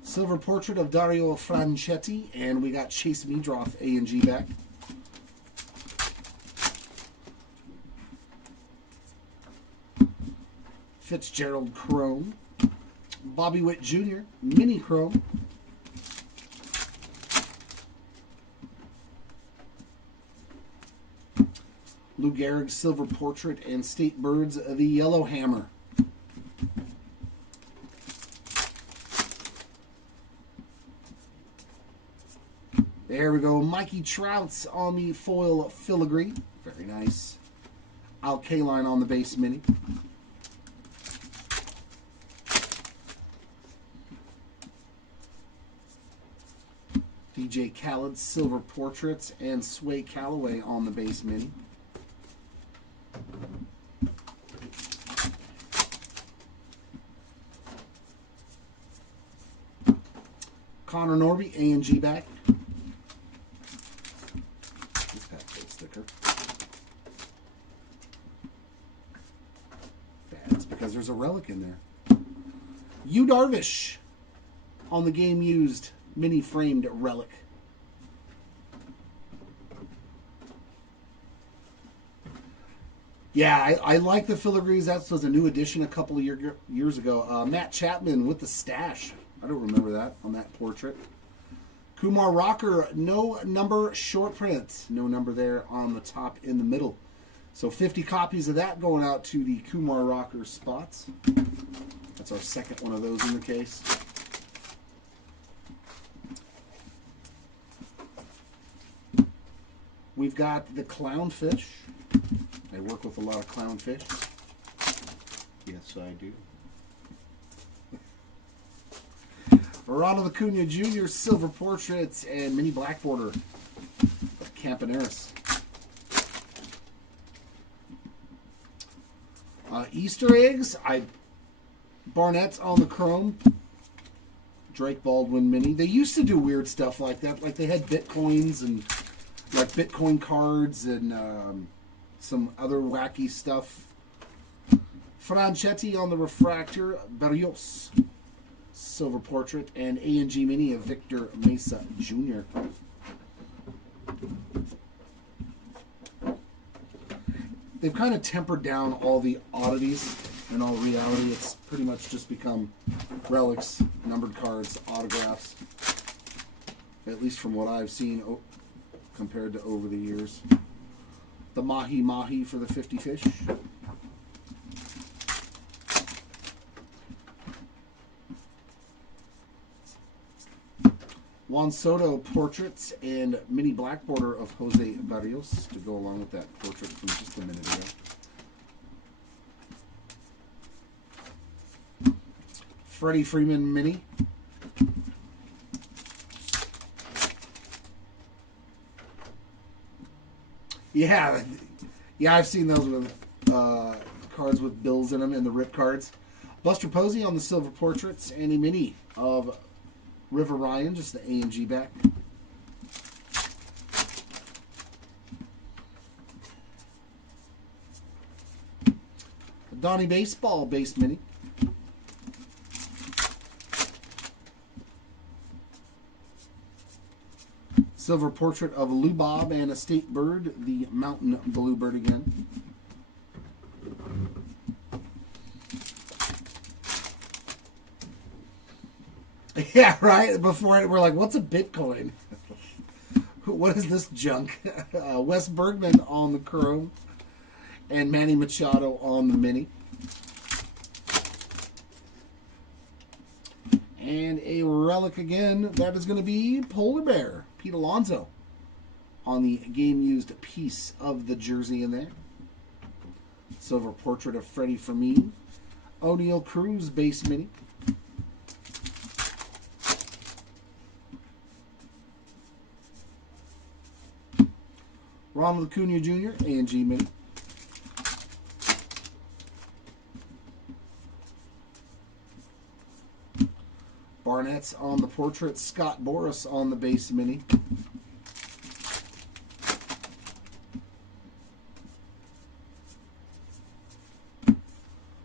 Silver portrait of Dario Franchetti, and we got Chase Meadroth A&G back. Fitzgerald Chrome. Bobby Witt Jr. Mini Chrome. Lou Gehrig Silver Portrait and State Birds the Yellow Hammer. There we go. Mikey Trout's on the foil filigree. Very nice. Al Kaline on the base mini. DJ Khaled Silver Portraits and Sway Calloway on the base mini. Connor Norby A&G back. This pack sticker. That's because there's a relic in there. Yu Darvish on the game used mini framed relic. Yeah, I like the filigrees. That was a new addition a couple of years ago. Matt Chapman with the stash. I don't remember that on that portrait. Kumar Rocker, no number short print. No number there on the top in the middle. So 50 copies of that going out to the Kumar Rocker spots. That's our second one of those in the case. We've got the clownfish. I work with a lot of clownfish. Yes, I do. Ronald Acuna Jr. Silver Portraits and Mini Black Border of Campaneris. Easter eggs. Barnett's on the chrome. Drake Baldwin Mini. They used to do weird stuff like that. Like they had Bitcoins and like Bitcoin cards and some other wacky stuff. Franchetti on the refractor. Berrios Silver Portrait and A&G Mini of Victor Mesa Jr. They've kind of tempered down all the oddities. In all reality, it's pretty much just become relics, numbered cards, autographs. At least from what I've seen compared to over the years. The Mahi Mahi for the 50 fish. Juan Soto Portraits and Mini Black Border of Jose Barrios to go along with that portrait from just a minute ago. Freddie Freeman Mini. Yeah, I've seen those with cards with bills in them and the rip cards. Buster Posey on the Silver Portraits and a Mini of River Ryan, just the A&G back. Donnie Baseball base mini. Silver portrait of Lou Bob and a State Bird, the Mountain Bluebird again. Yeah, right? Before we're like, what's a Bitcoin? What is this junk? Wes Bergman on the chrome and Manny Machado on the mini. And a relic again, that is going to be Polar Bear, Pete Alonso on the game-used piece of the jersey in there. Silver portrait of Freddie Fermin. O'Neal Cruz base mini. Ronald Acuna Jr., A&G mini. Barnett's on the portrait. Scott Boras on the base mini.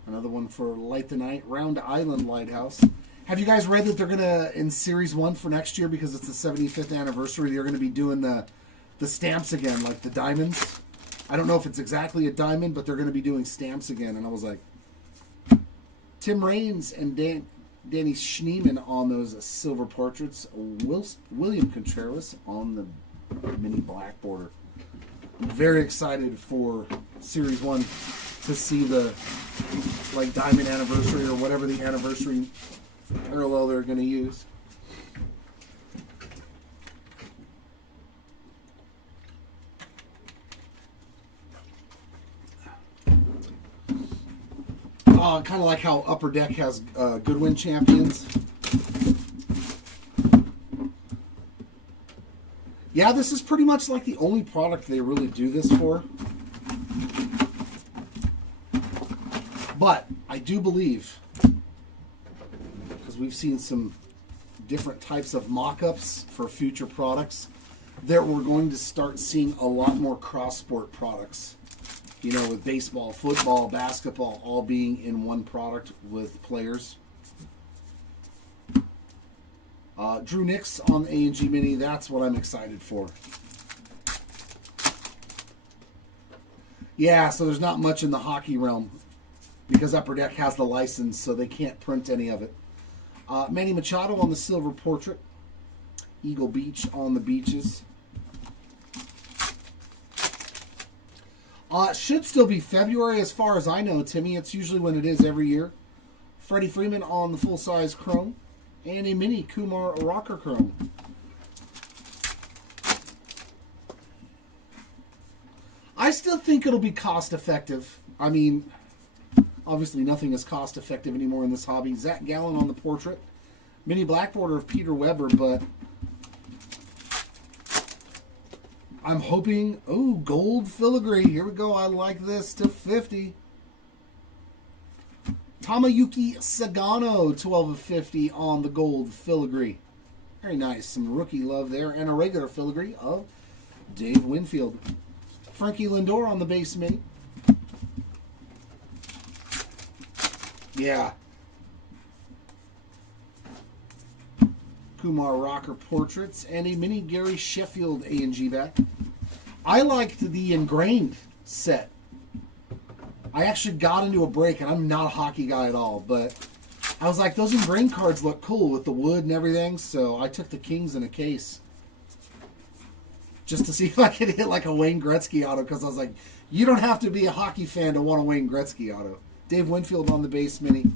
Another one for Light the Night, Round Island Lighthouse. Have you guys read that they're going to, in Series 1 for next year, because it's the 75th anniversary, they're going to be doing the stamps again, like the diamonds? I don't know if it's exactly a diamond, but they're going to be doing stamps again. And I was like, Tim Raines and Danny Schneeman on those silver portraits. William Contreras on the mini black border. I'm very excited for Series 1 to see the like diamond anniversary or whatever the anniversary parallel they're going to use. Kind of like how Upper Deck has Goodwin Champions. Yeah, this is pretty much like the only product they really do this for. But I do believe, because we've seen some different types of mock-ups for future products, that we're going to start seeing a lot more cross-sport products. You know, with baseball, football, basketball, all being in one product with players. Drew Nix on the A&G Mini, that's what I'm excited for. Yeah, so there's not much in the hockey realm, because Upper Deck has the license, so they can't print any of it. Manny Machado on the silver portrait. Eagle Beach on the beaches. It should still be February as far as I know, Timmy. It's usually when it is every year. Freddie Freeman on the full-size chrome. And a mini Kumar Rocker chrome. I still think it'll be cost-effective. I mean, obviously nothing is cost-effective anymore in this hobby. Zach Gallen on the portrait. Mini black border of Peter Weber, but I'm hoping... Oh, gold filigree. Here we go. I like this. To 50. Tamayuki Sagano, 12 of 50 on the gold filigree. Very nice. Some rookie love there. And a regular filigree of Dave Winfield. Frankie Lindor on the base mini. Yeah. Kumar Rocker portraits. And a mini Gary Sheffield A&G back. I liked the ingrained set. I actually got into a break, and I'm not a hockey guy at all, but I was like, those ingrained cards look cool with the wood and everything, so I took the Kings in a case just to see if I could hit like a Wayne Gretzky auto, because I was like, you don't have to be a hockey fan to want a Wayne Gretzky auto. Dave Winfield on the base mini.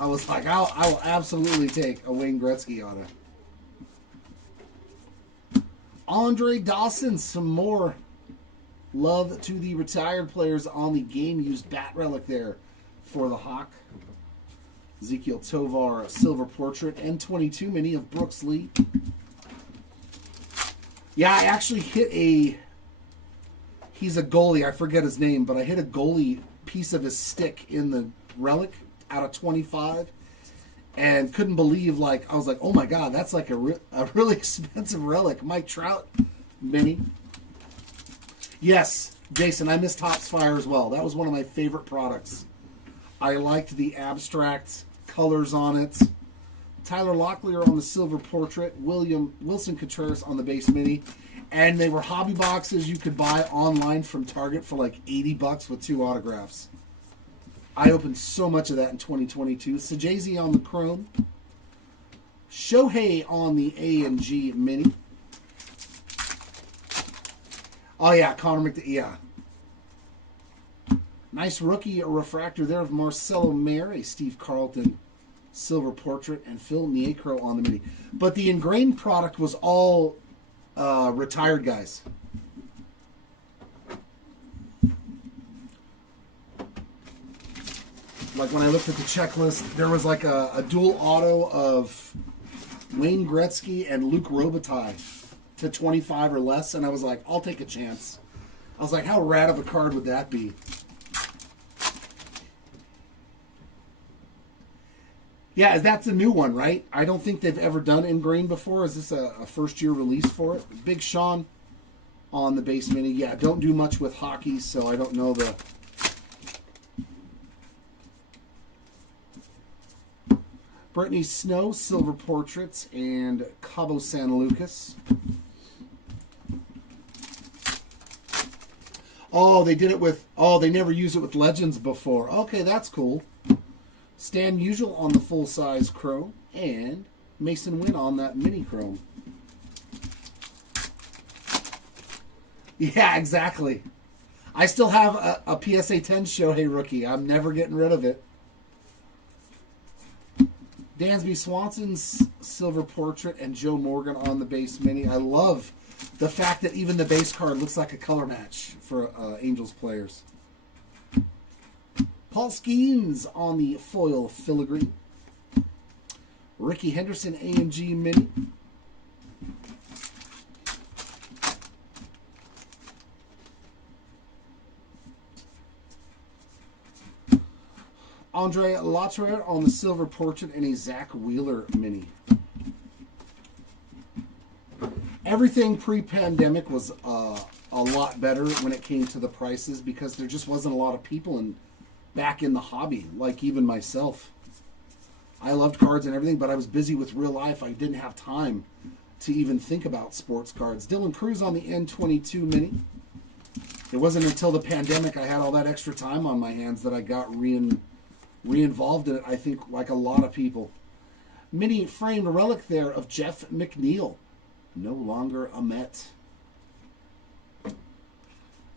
I was like, I will absolutely take a Wayne Gretzky auto. Andre Dawson, some more love to the retired players on the game-used bat relic there for the Hawk. Ezekiel Tovar, silver portrait, and 22 mini of Brooks Lee. Yeah, I actually hit he's a goalie, I forget his name, but I hit a goalie piece of his stick in the relic out of 25 and couldn't believe, like, I was like, oh my god, that's like a really expensive relic. Mike Trout mini. Yes, Jason, I missed Topps Fire as well. That was one of my favorite products. I liked the abstract colors on it. Tyler Locklear on the silver portrait. Wilson Contreras on the base mini. And they were hobby boxes you could buy online from Target for like $80 with 2 autographs. I opened so much of that in 2022. Sajazi on the chrome. Shohei on the A&G mini. Oh, yeah, Connor yeah. Nice rookie refractor there of Marcelo Mayer, a Steve Carlton silver portrait, and Phil Niekro on the mini. But the ingrained product was all retired guys. Like when I looked at the checklist, there was like a dual auto of Wayne Gretzky and Luc Robitaille to 25 or less, and I was like, I'll take a chance. I was like, how rad of a card would that be? Yeah, that's a new one, right? I don't think they've ever done ingrained before. Is this a first-year release for it? Big Sean on the base mini. Yeah, don't do much with hockey, so I don't know Brittany Snow, Silver Portraits, and Cabo San Lucas. Oh, they did it with... Oh, they never used it with Legends before. Okay, that's cool. Stan Musial on the full-size Chrome, and Mason Wynn on that mini Chrome. Yeah, exactly. I still have a PSA 10 Shohei rookie. I'm never getting rid of it. Dansby Swanson's Silver Portrait and Joe Morgan on the base mini. I love the fact that even the base card looks like a color match for Angels players. Paul Skeens on the foil filigree. Ricky Henderson AMG mini. Andre Lotterer on the Silver Portrait and a Zach Wheeler mini. Everything pre-pandemic was a lot better when it came to the prices because there just wasn't a lot of people back in the hobby, like even myself. I loved cards and everything, but I was busy with real life. I didn't have time to even think about sports cards. Dylan Cruz on the N22 mini. It wasn't until the pandemic I had all that extra time on my hands that I got re-involved in it, I think, like a lot of people. Mini framed relic there of Jeff McNeil. No longer a Met.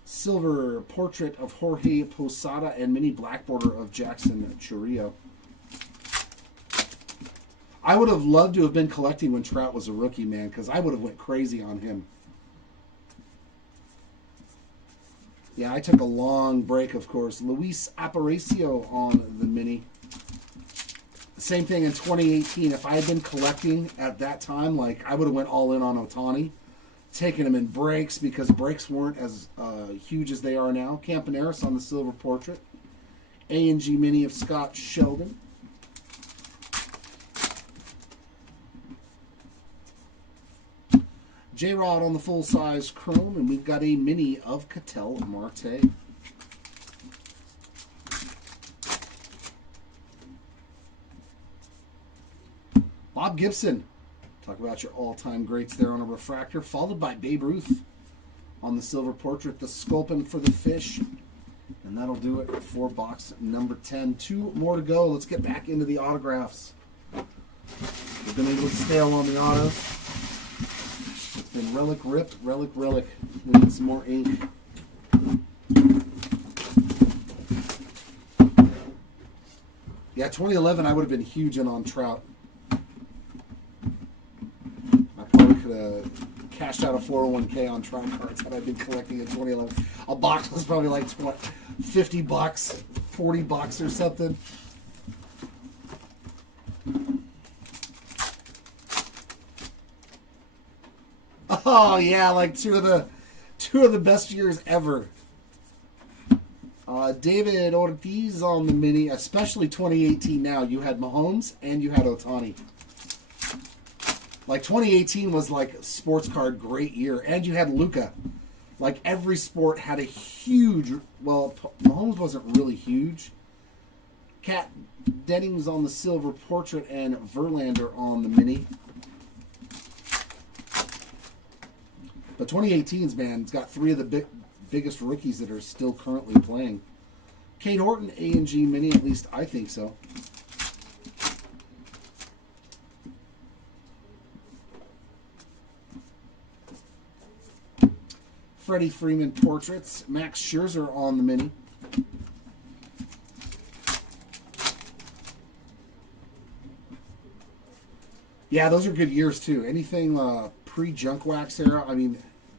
Silver portrait of Jorge Posada and mini black border of Jackson Chourio. I would have loved to have been collecting when Trout was a rookie, man, because I would have went crazy on him. Yeah, I took a long break, of course. Luis Aparicio on the mini. Same thing in 2018. If I had been collecting at that time, like I would have went all in on Ohtani, taking him in breaks because breaks weren't as huge as they are now. Campaneris on the Silver Portrait. A&G mini of Scott Sheldon. J-Rod on the full-size Chrome, and we've got a mini of Ketel Marte. Bob Gibson. Talk about your all-time greats there on a refractor, followed by Babe Ruth on the Silver Portrait, the Sculpin for the Fish. And that'll do it for box number 10. 2 more to go. Let's get back into the autographs. We've been a little stale on the autos. It's been relic ripped, relic. We need some more ink. Yeah, 2011 I would have been huge in on Trout. I probably could have cashed out a 401k on Trout cards had I been collecting in 2011. A box was probably like $50, $40 or something. Oh yeah, like two of the best years ever. David Ortiz on the mini, especially 2018 now. You had Mahomes and you had Ohtani. Like 2018 was like a sports card great year. And you had Luka. Like every sport had a huge, well, Mahomes wasn't really huge. Kat Dennings on the Silver Portrait and Verlander on the mini. But 2018's, man, it's got 3 of the biggest rookies that are still currently playing. Kate Horton, A&G mini, at least I think so. Freddie Freeman portraits. Max Scherzer on the mini. Yeah, those are good years too. Anything pre-junk wax era, I mean,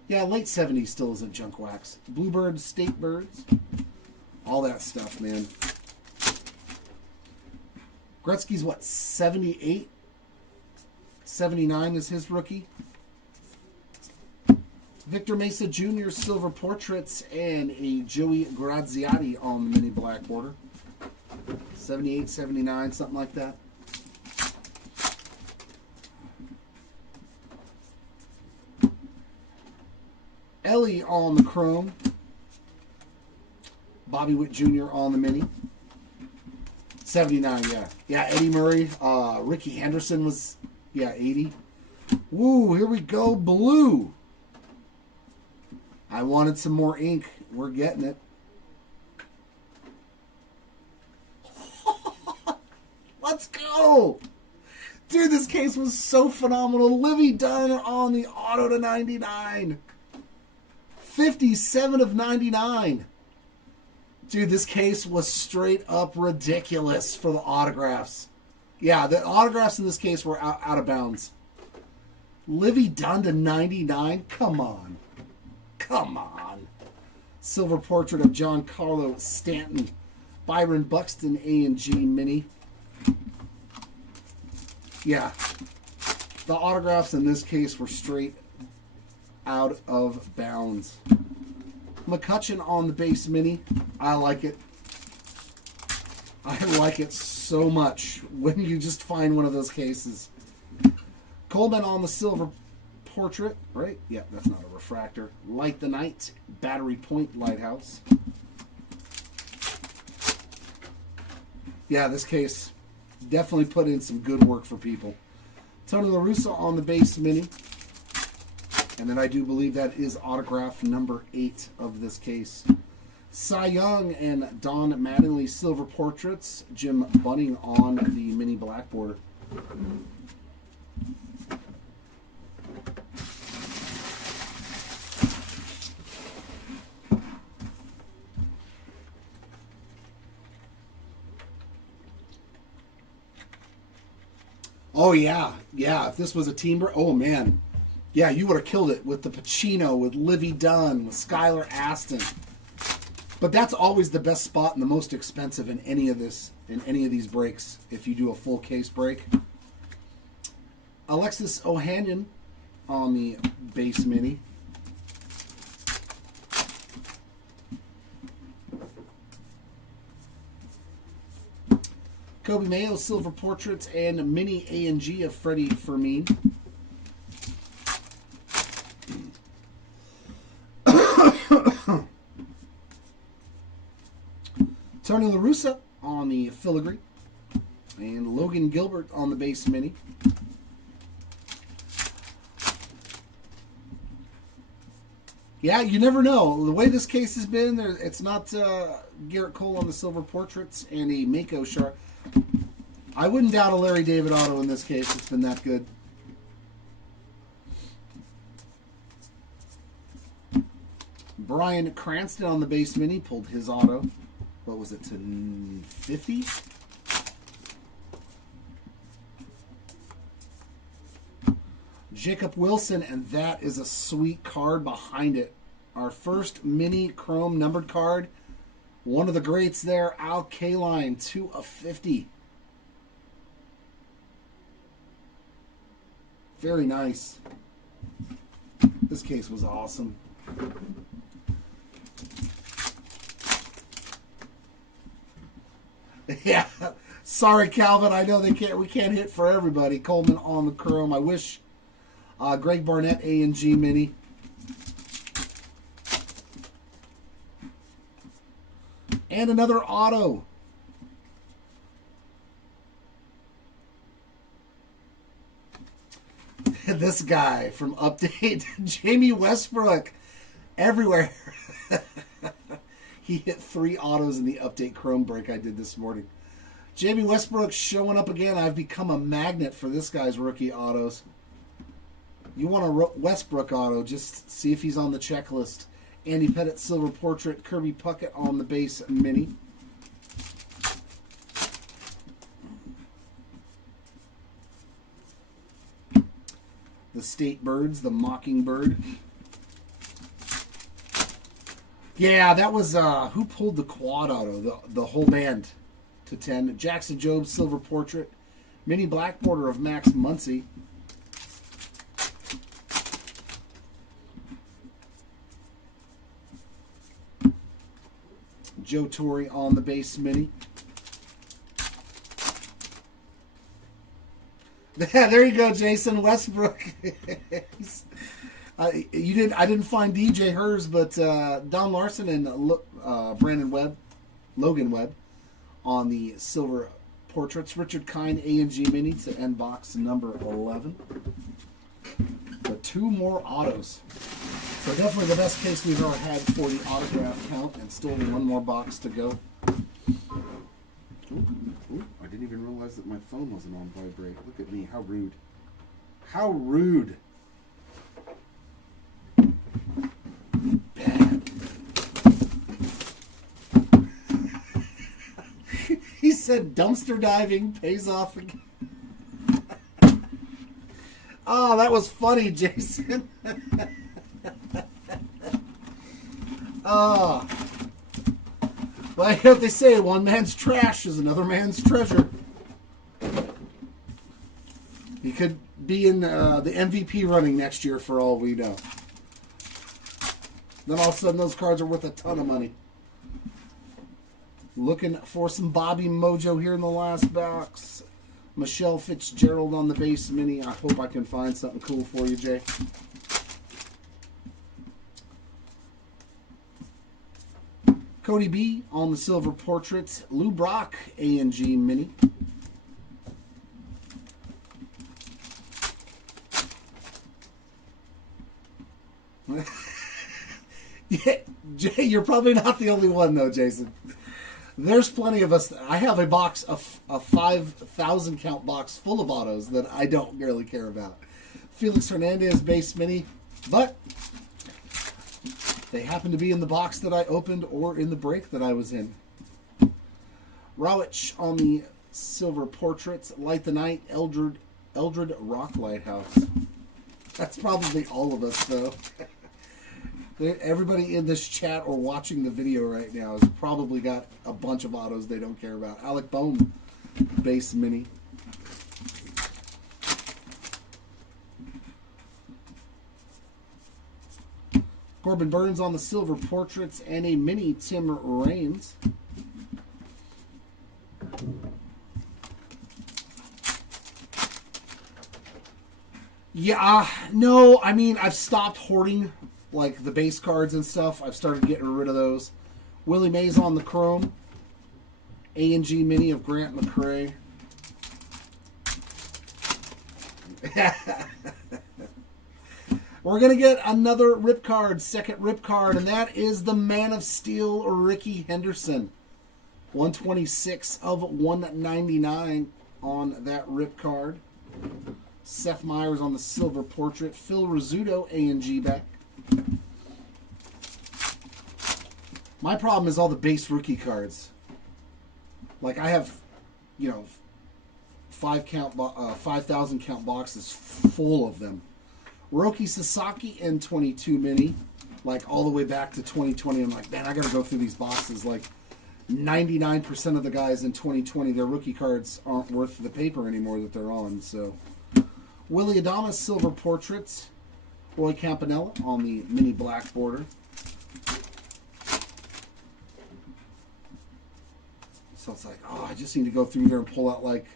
yeah, late 70s still isn't junk wax. Bluebird, State Birds, all that stuff, man. Gretzky's what, 78? 79 is his rookie. Victor Mesa Jr. Silver Portraits and a Joey Graziati on the mini black border. 78, 79, something like that. Ellie on the Chrome. Bobby Witt Jr. on the mini. 79, yeah. Yeah, Eddie Murray. Ricky Henderson was, yeah, 80. Woo, here we go. Blue. I wanted some more ink. We're getting it. Let's go. Dude, this case was so phenomenal. Livy Dunn on the auto to 99. 57 of 99. Dude, this case was straight up ridiculous for the autographs. Yeah, the autographs in this case were out of bounds. Livy Dunn to 99? Come on. Come on. Silver portrait of Giancarlo Stanton. Byron Buxton A&G Mini. Yeah. The autographs in this case were straight out of bounds. McCutcheon on the base mini. I like it. I like it so much when you just find one of those cases. Coleman on the silver portrait, right? Yeah, that's not a refractor. Light the Night, Battery Point Lighthouse. Yeah, this case definitely put in some good work for people. Tony La Russa on the base mini. And then I do believe that is autograph number 8 of this case. Cy Young and Don Mattingly silver portraits. Jim Bunning on the mini black border. Oh, yeah. Yeah, if this was a team... Oh, man. Yeah, you would have killed it with the Pacino, with Livy Dunn, with Skylar Aston. But that's always the best spot and the most expensive in any of these breaks, if you do a full case break. Alexis Ohanian on the base mini. Kobe Mayo silver portraits and mini A&G of Freddie Fermin. Tony La Russa on the filigree. And Logan Gilbert on the base mini. Yeah, you never know. The way this case has been, it's not Garrett Cole on the silver portraits and a Mako Sharp. I wouldn't doubt a Larry David auto in this case. It's been that good. Brian Cranston on the base mini pulled his auto. What was it, to 50? Jacob Wilson, and that is a sweet card behind it. Our first mini chrome numbered card. One of the greats there, Al Kaline, 2 of 50. Very nice. This case was awesome. Yeah. Sorry, Calvin. I know we can't hit for everybody. Coleman on the chrome. I wish. Greg Barnett A&G mini. And another auto. This guy from Update, Jamie Westbrook, everywhere. He hit 3 autos in the Update Chrome break I did this morning. Jamie Westbrook showing up again. I've become a magnet for this guy's rookie autos. You want a Westbrook auto, just see if he's on the checklist. Andy Pettit silver portrait, Kirby Puckett on the base mini. The State Birds, the Mockingbird. Yeah, that was who pulled the quad auto? The whole band to 10. Jackson Jobe silver portrait, mini black border of Max Muncy. Joe Torre on the base mini. There you go, Jason Westbrook. I didn't find DJ hers, but Don Larson and Brandon Webb, Logan Webb, on the silver portraits. Richard Kind A&G Mini to end box number 11. But 2 more autos. So definitely the best case we've ever had for the autograph count, and still 1 more box to go. Ooh, I didn't even realize that my phone wasn't on vibrate. Look at me, how rude. How rude. Bad. He said dumpster diving pays off again. Oh, that was funny, Jason. Oh. Like what they say, one man's trash is another man's treasure. He could be in the MVP running next year for all we know. Then all of a sudden those cards are worth a ton of money. Looking for some Bobby Mojo here in the last box. Michelle Fitzgerald on the base mini. I hope I can find something cool for you, Jay. Cody B on the silver portraits. Lou Brock A&G mini. Yeah, Jay, you're probably not the only one though, Jason. There's plenty of us. I have a box of a 5,000 count box full of autos that I don't really care about. Felix Hernandez base mini, but they happen to be in the box that I opened or in the break that I was in. Rowich on the silver portraits. Light the Night, Eldred Rock Lighthouse. That's probably all of us though. Everybody in this chat or watching the video right now has probably got a bunch of autos they don't care about. Alec Bohm, base mini. Corbin Burns on the silver portraits and a mini Tim Raines. Yeah, no, I mean, I've stopped hoarding like the base cards and stuff. I've started getting rid of those. Willie Mays on the chrome. A&G mini of Grant McCrae. We're going to get another rip card, second rip card, and that is the Man of Steel, Ricky Henderson. 126 of 199 on that rip card. Seth Meyers on the silver portrait. Phil Rizzuto, A&G back. My problem is all the base rookie cards. Like I have, 5,000 count boxes full of them. Roki Sasaki N22 mini, like all the way back to 2020. I'm like, man, I got to go through these boxes. Like 99% of the guys in 2020, their rookie cards aren't worth the paper anymore that they're on. So, Willie Adames silver portraits. Roy Campanella on the mini black border. So it's like, oh, I just need to go through there and pull out like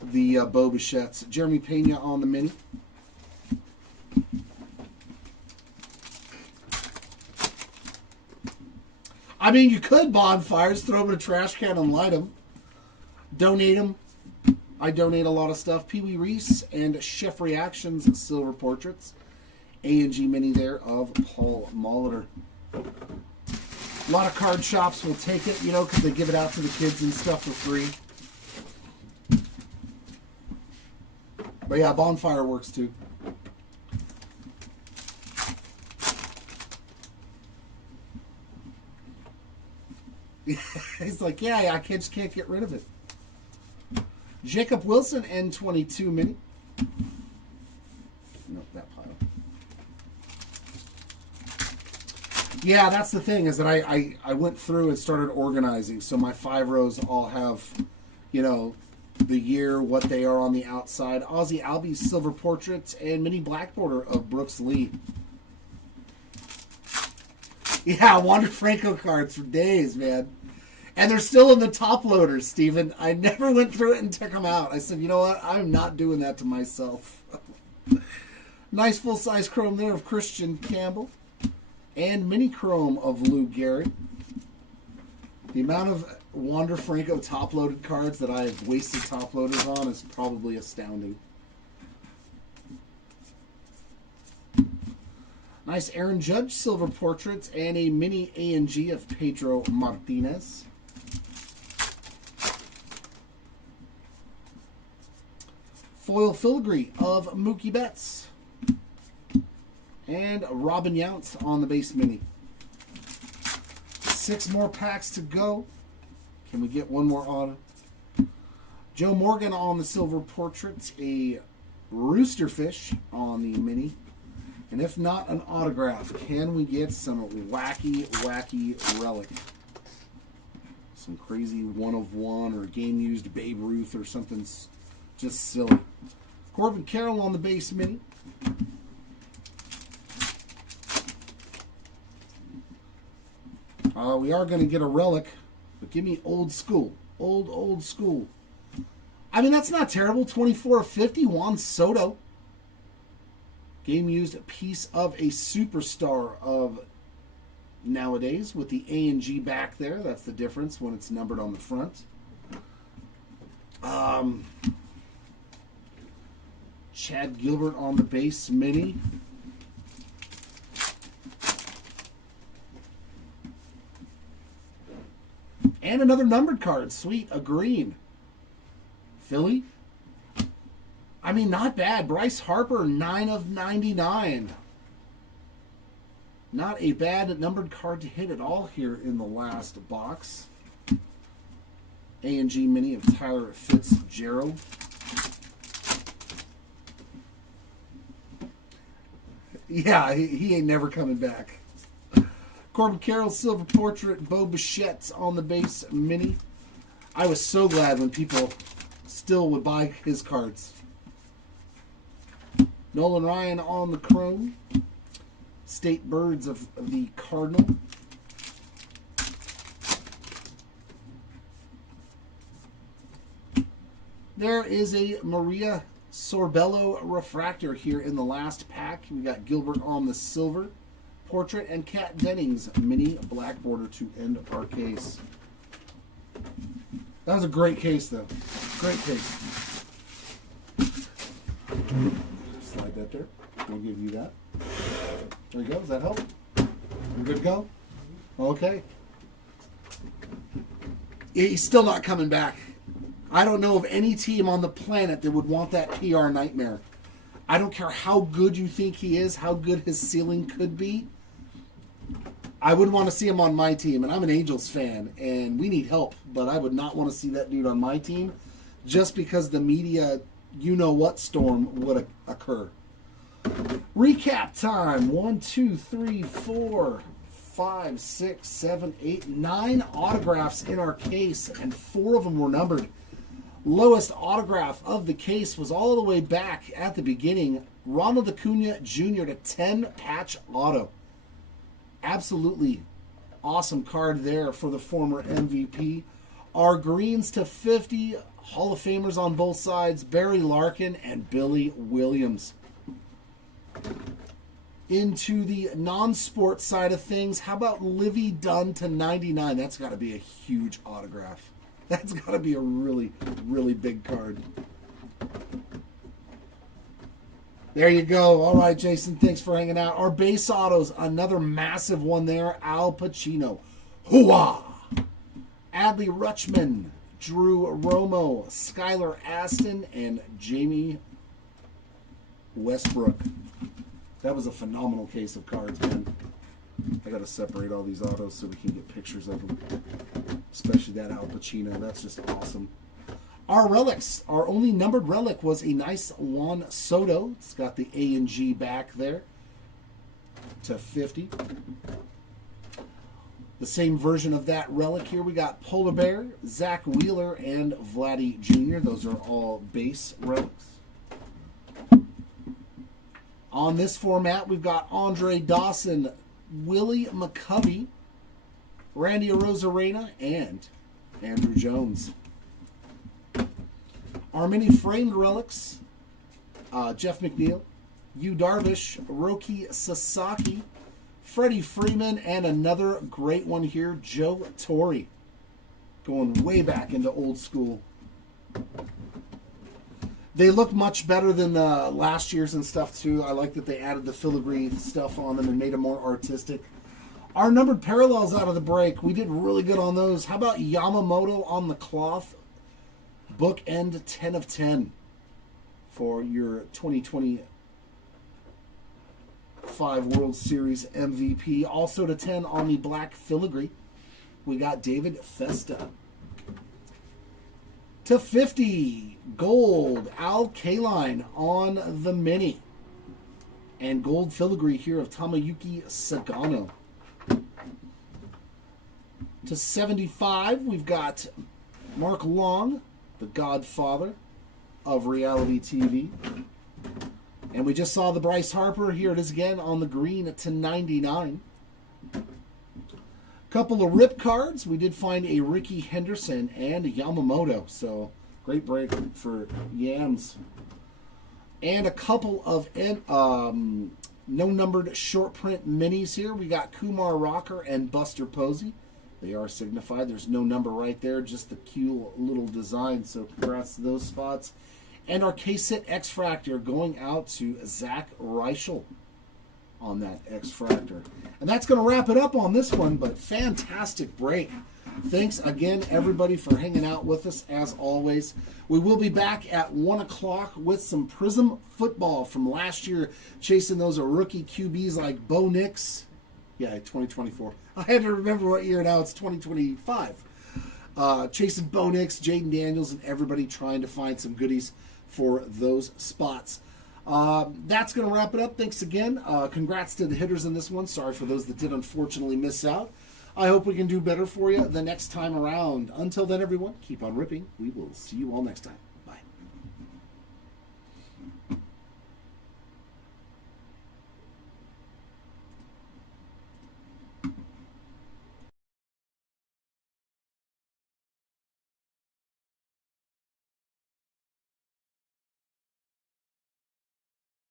the Bo Bichettes. Jeremy Pena on the mini. I mean, you could bonfires, throw them in a trash can and light them. Donate them. I donate a lot of stuff. Pee Wee Reese and Chef Reactions silver portraits. A&G mini there of Paul Molitor. A lot of card shops will take it, because they give it out to the kids and stuff for free. But yeah, bonfire works too. He's like, yeah, I just can't get rid of it. Jacob Wilson, N22 mini. Nope, that pile. Yeah, that's the thing, is that I went through and started organizing. So my 5 rows all have, the year, what they are on the outside. Ozzy Albies silver portraits and mini black border of Brooks Lee. Yeah, Wander Franco cards for days, man. And they're still in the top loaders, Steven. I never went through it and took them out. I said, you know what? I'm not doing that to myself. Nice full-size chrome there of Christian Campbell. And mini chrome of Lou Gehrig. The amount of Wander Franco top-loaded cards that I have wasted top-loaders on is probably astounding. Nice Aaron Judge silver portraits and a mini A&G of Pedro Martinez. Foil filigree of Mookie Betts. And Robin Yountz on the base mini. 6 more packs to go. Can we get one more auto? Joe Morgan on the silver portraits. A Roosterfish on the mini. And if not an autograph, can we get some wacky relic? Some crazy 1/1 or game-used Babe Ruth or something just silly. Corbin Carroll on the base mini. We are going to get a relic, but give me old school. Old school. I mean, that's not terrible. 24/50, Juan Soto. Game used piece of a superstar of nowadays with the A&G back there. That's the difference when it's numbered on the front. Chad Gilbert on the base mini. And another numbered card. Sweet. A green. Philly. I mean, not bad. Bryce Harper, 9/99. Not a bad numbered card to hit at all here in the last box. A&G mini of Tyler Fitzgerald. Yeah, he ain't never coming back. Corbin Carroll silver portrait, Bo Bichette on the base mini. I was so glad when people still would buy his cards. Nolan Ryan on the chrome. State Birds of the Cardinal. There is a Maria Sorbello refractor here in the last pack. We got Gilbert on the silver portrait and Kat Dennings mini black border to end our case. That was a great case, though. Great case. Slide that there. We'll give you that. There you go. Does that help? We're good to go? Okay. He's still not coming back. I don't know of any team on the planet that would want that PR nightmare. I don't care how good you think he is, how good his ceiling could be. I wouldn't want to see him on my team, and I'm an Angels fan, and we need help, but I would not want to see that dude on my team just because the media, you-know-what storm would occur. Recap time. 1, 2, 3, 4, 5, 6, 7, 8, 9 autographs in our case, and 4 of them were numbered. Lowest autograph of the case was all the way back at the beginning. Ronald Acuna Jr. to 10 patch auto. Absolutely awesome card there for the former MVP. Our greens to 50. Hall of Famers on both sides. Barry Larkin and Billy Williams. Into the non-sport side of things, how about Livy Dunn to 99? That's got to be a huge autograph. That's got to be a really, really big card. There you go. All right, Jason, thanks for hanging out. Our base autos, another massive one there. Al Pacino. Hooah! Adley Rutschman, Drew Romo, Skylar Aston, and Jamie Westbrook. That was a phenomenal case of cards, man. I got to separate all these autos so we can get pictures of them. Especially that Al Pacino. That's just awesome. Our relics. Our only numbered relic was a nice Juan Soto. It's got the A&G back there to 50. The same version of that relic here. We got Polar Bear, Zach Wheeler, and Vladdy Jr. Those are all base relics. On this format, we've got Andre Dawson, Willie McCovey, Randy Arozarena, and Andrew Jones. Our mini framed relics, Jeff McNeil, Yu Darvish, Roki Sasaki, Freddie Freeman, and another great one here, Joe Torre. Going way back into old school. They look much better than last year's and stuff too. I like that they added the filigree stuff on them and made them more artistic. Our numbered parallels out of the break, we did really good on those. How about Yamamoto on the cloth? Bookend 10 of 10 for your 2025 World Series MVP. Also to 10 on the black filigree, we got David Festa. To 50, gold, Al Kaline on the mini. And gold filigree here of Tamayuki Sagano. To 75, we've got Mark Long, the godfather of reality TV. And we just saw the Bryce Harper. Here it is again on the green to 99. Couple of rip cards. We did find a Ricky Henderson and a Yamamoto. So, great break for Yams. And a couple of no-numbered short print minis here. We got Kumar Rocker and Buster Posey. They are signified. There's no number right there, just the cute little design. So, congrats to those spots. And our K-Sit X-Fractor going out to Zach Reichel on that X-Fractor. And that's going to wrap it up on this one, but fantastic break. Thanks again, everybody, for hanging out with us, as always. We will be back at 1 o'clock with some Prism football from last year, chasing those rookie QBs like Bo Nix. Yeah, 2024. I had to remember what year now. It's 2025. Chasing Bo Nix, Jaden Daniels, and everybody trying to find some goodies for those spots. That's going to wrap it up. Thanks again. Congrats to the hitters in this one. Sorry for those that did unfortunately miss out. I hope we can do better for you the next time around. Until then, everyone, keep on ripping. We will see you all next time.